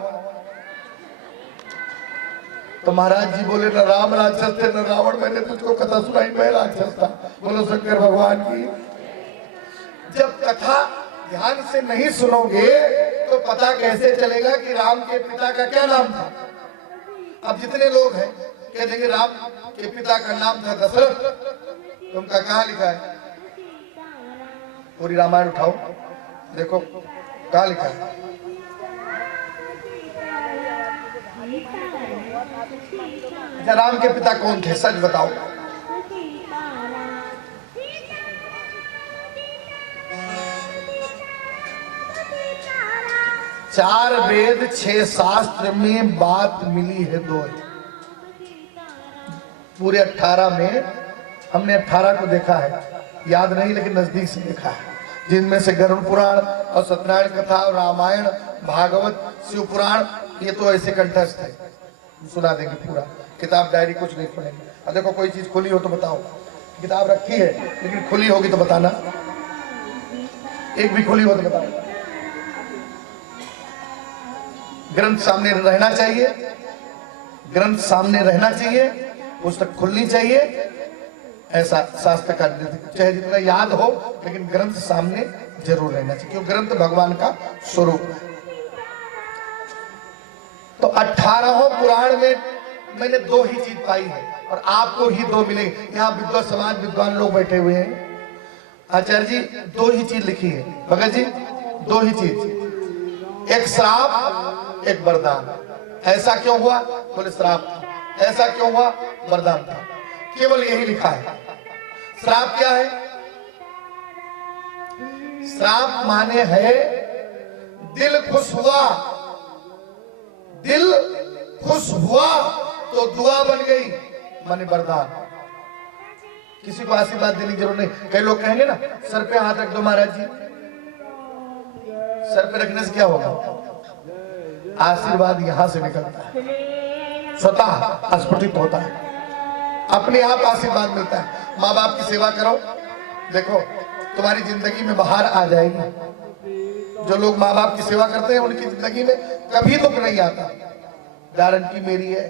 तो महाराज जी बोले न राम राक्षस थे न रावण, मैंने तुझको कथा सुनाई, मैं राक्षस था। बोलो शंकर भगवान की। जब कथा ध्यान से नहीं सुनोगे तो पता कैसे चलेगा कि राम के पिता का क्या नाम था? अब जितने लोग हैं कह देंगे राम के पिता का नाम था दशरथ, उनका कहाँ लिखा है? पूरी रामायण उठाओ, देखो कहाँ लिखा है? अच्छा राम के पिता कौन थे? सच बताओ। चार वेद 6 शास्त्र में बात मिली है दो। पूरे 18 में हमने 18 को देखा है, याद नहीं लेकिन नजदीक से देखा है, जिनमें से गरुड़ पुराण और सत्यनारायण कथा और रामायण, भागवत, शिव पुराण, ये तो ऐसे कंठस्थ है, सुना देंगे पूरा। किताब डायरी कुछ नहीं पढ़ेंगे। अब देखो कोई चीज खुली हो तो बताओ। किताब रखी है लेकिन खुली होगी तो बताना, एक भी खुली हो तो बताओ। ग्रंथ सामने रहना चाहिए, ग्रंथ सामने रहना चाहिए, पुस्तक खुलनी चाहिए, ऐसा शास्त्र का निर्देश। चाहे जितना याद हो लेकिन ग्रंथ सामने जरूर रहना चाहिए, क्योंकि ग्रंथ भगवान का स्वरूप है। तो 18 पुराण में मैंने दो ही चीज पाई है और आपको ही दो मिलेंगे। यहाँ विद्वान समाज विद्वान लोग बैठे हुए हैं। आचार्य जी दो ही चीज लिखी है, भगत जी दो ही चीज, एक श्राप एक वरदान। ऐसा क्यों हुआ? बोले श्राप था। ऐसा क्यों हुआ? वरदान था। केवल यही लिखा है। श्राप क्या है? श्राप माने है दिल खुश हुआ, दिल खुश हुआ तो दुआ बन गई, माने वरदान। किसी को आशीर्वाद देने की जरूरत नहीं। कई लोग कहेंगे ना, सर पे हाथ रख दो महाराज जी। सर पे रखने से क्या होगा? आशीर्वाद यहां से निकलता है, स्वतः स्फुटित होता है, अपने आप आशीर्वाद मिलता है। माँ बाप की सेवा करो, देखो तुम्हारी जिंदगी में बाहर आ जाएगी। जो लोग माँ बाप की सेवा करते हैं उनकी जिंदगी में कभी दुख नहीं आता, गारंटी मेरी है।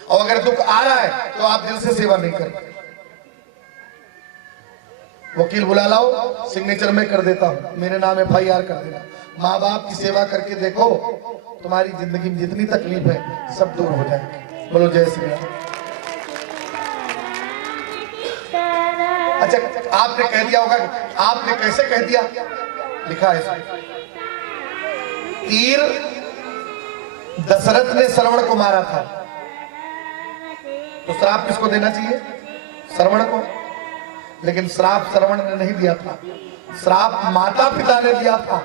और अगर दुख आ रहा है तो आप दिल से सेवा नहीं करते। वकील बुला लाओ, सिग्नेचर में कर देता हूं, मेरे नाम FIR कर देना। माँ बाप की सेवा करके देखो, तुम्हारी जिंदगी में जितनी तकलीफ है सब दूर हो जाएगी। बोलो जय श्री राम। अच्छा, आपने कह दिया होगा, आपने कैसे कह दिया? लिखा है इसमें, तीर दशरथ ने श्रवण को मारा था, तो श्राप किसको देना चाहिए? श्रवण को। लेकिन श्राप श्रवण ने नहीं दिया था, श्राप माता पिता ने दिया था।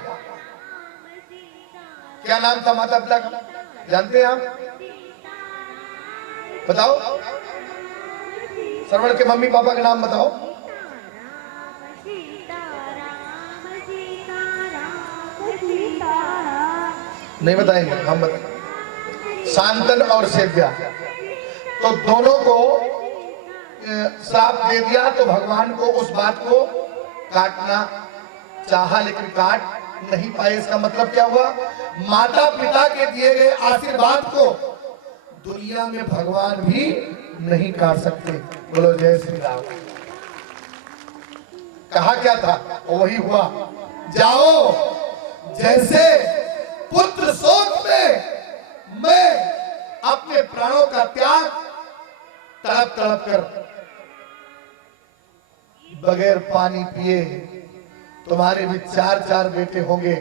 क्या नाम था माता पिता का? जानते हैं आप? बताओ, श्रवण के मम्मी पापा का नाम बताओ। नहीं बताएंगे, हम बताएंगे। शांतन और सेव्या। तो दोनों को श्राप दे दिया, तो भगवान को उस बात को काटना चाहा लेकिन काट नहीं पाए। इसका मतलब क्या हुआ? माता पिता के दिए गए आशीर्वाद को दुनिया में भगवान भी नहीं काट सकते। बोलो जय श्री राम। कहा क्या था? वही हुआ। जाओ, जैसे पुत्र शोक में मैं अपने प्राणों का त्याग तड़प तड़प कर बगैर पानी पिए, तुम्हारे भी 4 बेटे होंगे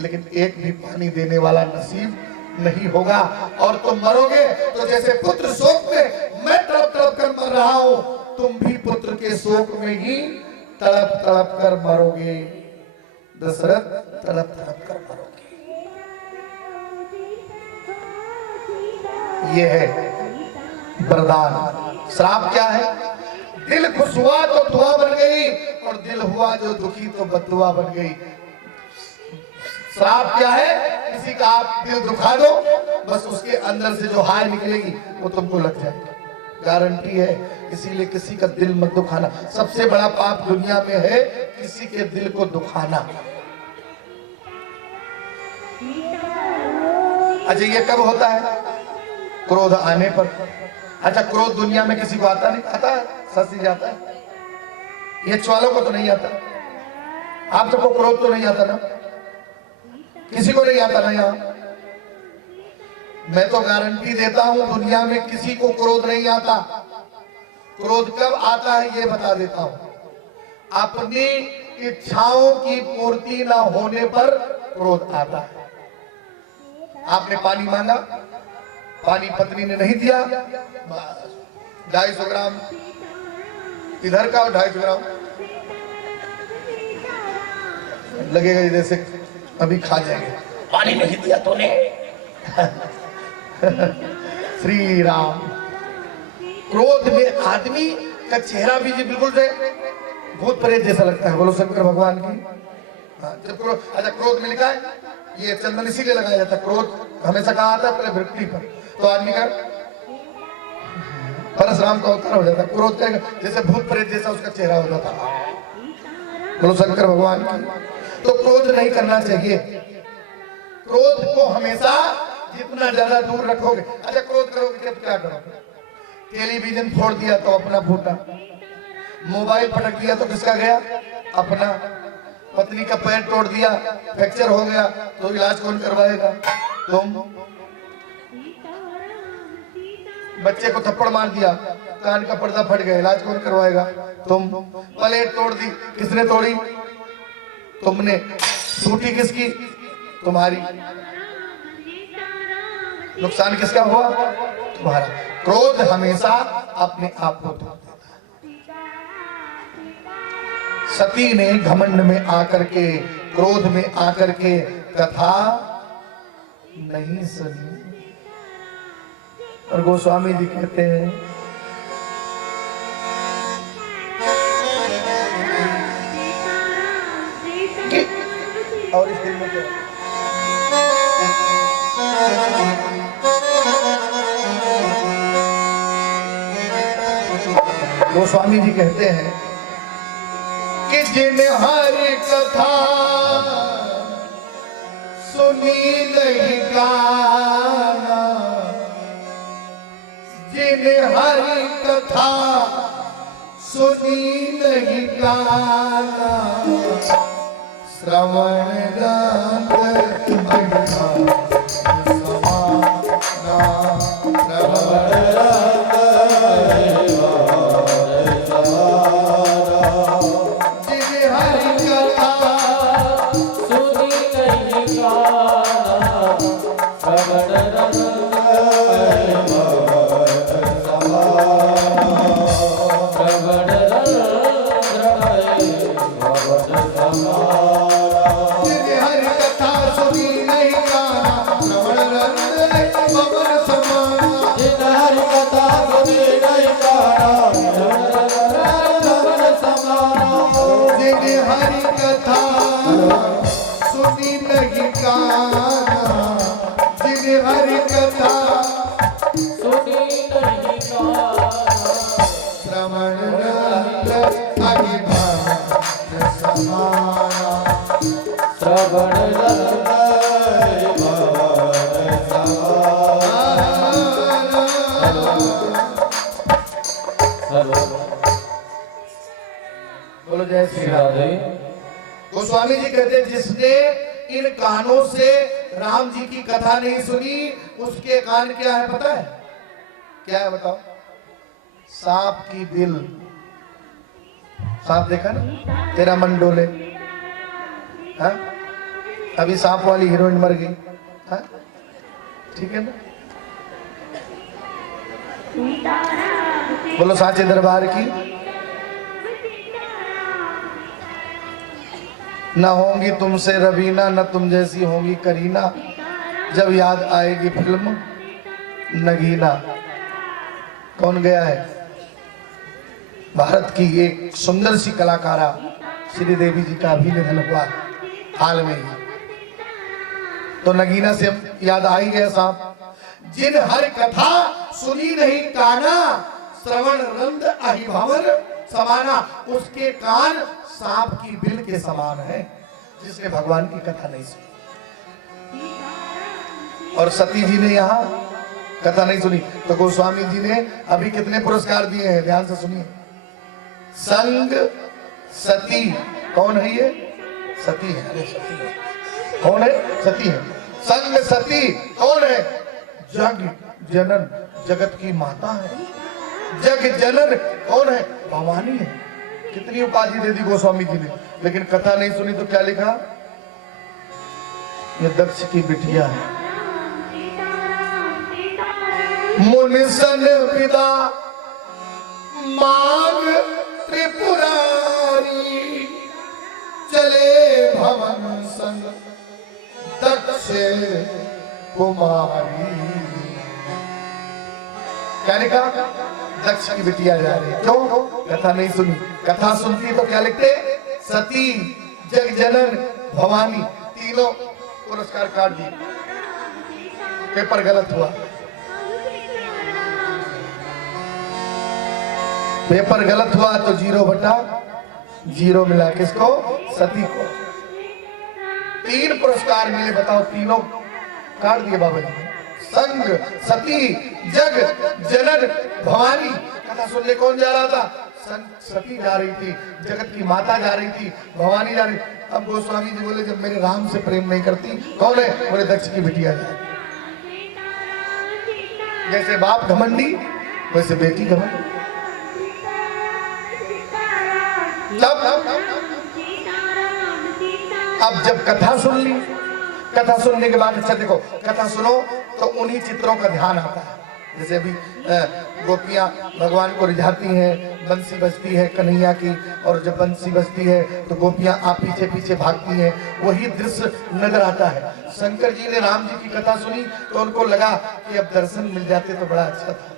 लेकिन एक भी पानी देने वाला नसीब नहीं होगा, और तुम मरोगे तो जैसे पुत्र शोक में मैं तड़प तड़प कर मर रहा हूं, तुम भी पुत्र के शोक में ही तड़प तड़प कर मरोगे। दशरथ तड़प तड़प कर मरोगे। ये है वरदान। श्राप क्या है? दिल खुश हुआ तो दुआ बन गई, और दिल हुआ जो दुखी तो बददुआ बन गई। श्राप क्या है? किसी का आप दिल दुखा दो, बस उसके अंदर से जो हाय निकलेगी वो तुमको लग जाएगी, गारंटी है। इसीलिए किसी का दिल मत दुखाना। सबसे बड़ा पाप दुनिया में है किसी के दिल को दुखाना। अच्छा, ये कब होता है? क्रोध आने पर। अच्छा, क्रोध दुनिया में किसी को आता नहीं? आता है, सच जाता है। ये वालों को तो नहीं आता। आप सबको क्रोध तो नहीं आता ना? किसी को नहीं आता ना? यहाँ मैं तो गारंटी देता हूं दुनिया में किसी को क्रोध नहीं आता। क्रोध कब आता है ये बता देता हूं। अपनी इच्छाओं की पूर्ति ना होने पर क्रोध आता है। आपने पानी मांगा, पानी पत्नी ने नहीं दिया, 250 ग्राम इधर का और 250 ग्राम लगेगा जैसे अभी खा जाएंगे। पानी नहीं दिया तूने। श्री राम। क्रोध में आदमी का चेहरा भी जी बिल्कुल से भूत प्रेत जैसा लगता है। बोलो शंकर भगवान की। जब क्रोध, अच्छा क्रोध में लिखा है ये चंदन इसीलिए लगाया जाता है। क्रोध हमेशा कहा आता है पहले भृगुटी पर, तो आदमी का परशुराम का अवतार हो जाता है। क्रोध करेगा जैसे भूत प्रेत जैसा उसका चेहरा हो जाता है। बोलो शंकर भगवान की। तो क्रोध नहीं करना चाहिए। क्रोध को हमेशा जितना ज्यादा दूर रखोगे। अच्छा, क्रोध करोगे तो क्या करोगे? टेलीविजन फोड़ दिया तो अपना फूटा, मोबाइल पटक दिया तो किसका गया? अपना। पत्नी का पैर तोड़ दिया, फ्रैक्चर हो गया तो इलाज कौन करवाएगा? तुम। बच्चे को थप्पड़ मार दिया, कान का पर्दा फट गया, इलाज कौन करवाएगा? तुम। प्लेट तोड़ दी, किसने तोड़ी? तुमने। टूटी किसकी? तुम्हारी। नुकसान किसका हुआ? तुम्हारा। क्रोध हमेशा अपने आप को तोड़ देता है। सती ने घमंड में आकर के, क्रोध में आकर के कथा नहीं सुनी। और गोस्वामी जी कहते हैं कि और इस दिन में क्या गोस्वामी जी कहते हैं कि जिन हरि कथा सुनी नहीं गाना, जिन हरि कथा सुनी नहीं गाना, श्रवण रंग अभिमान समाना, श्रवण रंग बोलो जय श्री राधे। गोस्वामी जी कहते हैं जिसने इन कानों से राम जी की कथा नहीं सुनी, उसके कान क्या है पता है? क्या है बताओ? सांप की बिल। सांप देखा ना, तेरा मन डोले। हाँ? अभी सांप वाली हीरोइन मर गई। हाँ? ठीक है ना? बोलो साचे दरबार की। न होंगी तुमसे रवीना, न तुम जैसी होंगी करीना, जब याद आएगी फिल्म नगीना। कौन गया है? भारत की एक सुंदर सी कलाकारा श्रीदेवी जी का भी निधन हुआ हाल में ही। तो नगीना से याद आ ही गया सांप। जिन हर कथा सुनी नहीं काना, श्रवण रंद अहिभवन समाना। उसके कान सांप की बिल के समान है, जिसने भगवान की कथा नहीं सुनी। और सती जी ने यहाँ कथा नहीं सुनी, तो गोस्वामी जी ने अभी कितने पुरस्कार दिए हैं, ध्यान से सुनिए। संग सती, कौन है ये? सती है। अरे सती है, कौन है? सती है। संग सती कौन है? जग जनन, जगत की माता है। जग जनन कौन है? भवानी है। कितनी उपाधि दे दी गोस्वामी जी ने, लेकिन कथा नहीं सुनी तो क्या लिखा? ये दक्ष की बिटिया है। मुनिसन पिता मांग त्रिपुरारी, चले भवन संग दक्ष कुमारी। क्या लिखा? दक्ष की बिटिया जा रही है। क्यों? कथा नहीं सुनी। कथा सुनती तो क्या लिखते? सती, जग जनन, भवानी। तीनों पुरस्कार काट दिए। पेपर गलत हुआ। पेपर गलत हुआ तो 0/0 मिला। किसको? सती को। 3 पुरस्कार मिले, बताओ। तीनों काट दिए बाबा जी। संग सती जग जनन भवानी। कथा सुनने कौन जा रहा था? सती जा रही थी, जगत की माता जा रही थी, भवानी जा रही। अब गोस्वामी जी बोले जब मेरे राम से प्रेम नहीं करती, कौन है? बोले दक्ष की बिटिया जा रही। जैसे बाप घमंडी, वैसे बेटी घमंडी। अब जब कथा सुन ली, कथा सुनने के बाद, अच्छा देखो, कथा सुनो तो उन्हीं चित्रों का ध्यान आता है। जैसे अभी गोपियां भगवान को रिझाती हैं, बंसी बजती है कन्हैया की, और जब बंसी बजती है तो गोपियां आप पीछे पीछे भागती हैं, वही दृश्य नजर आता है। शंकर जी ने राम जी की कथा सुनी तो उनको लगा कि अब दर्शन मिल जाते तो बड़ा अच्छा था।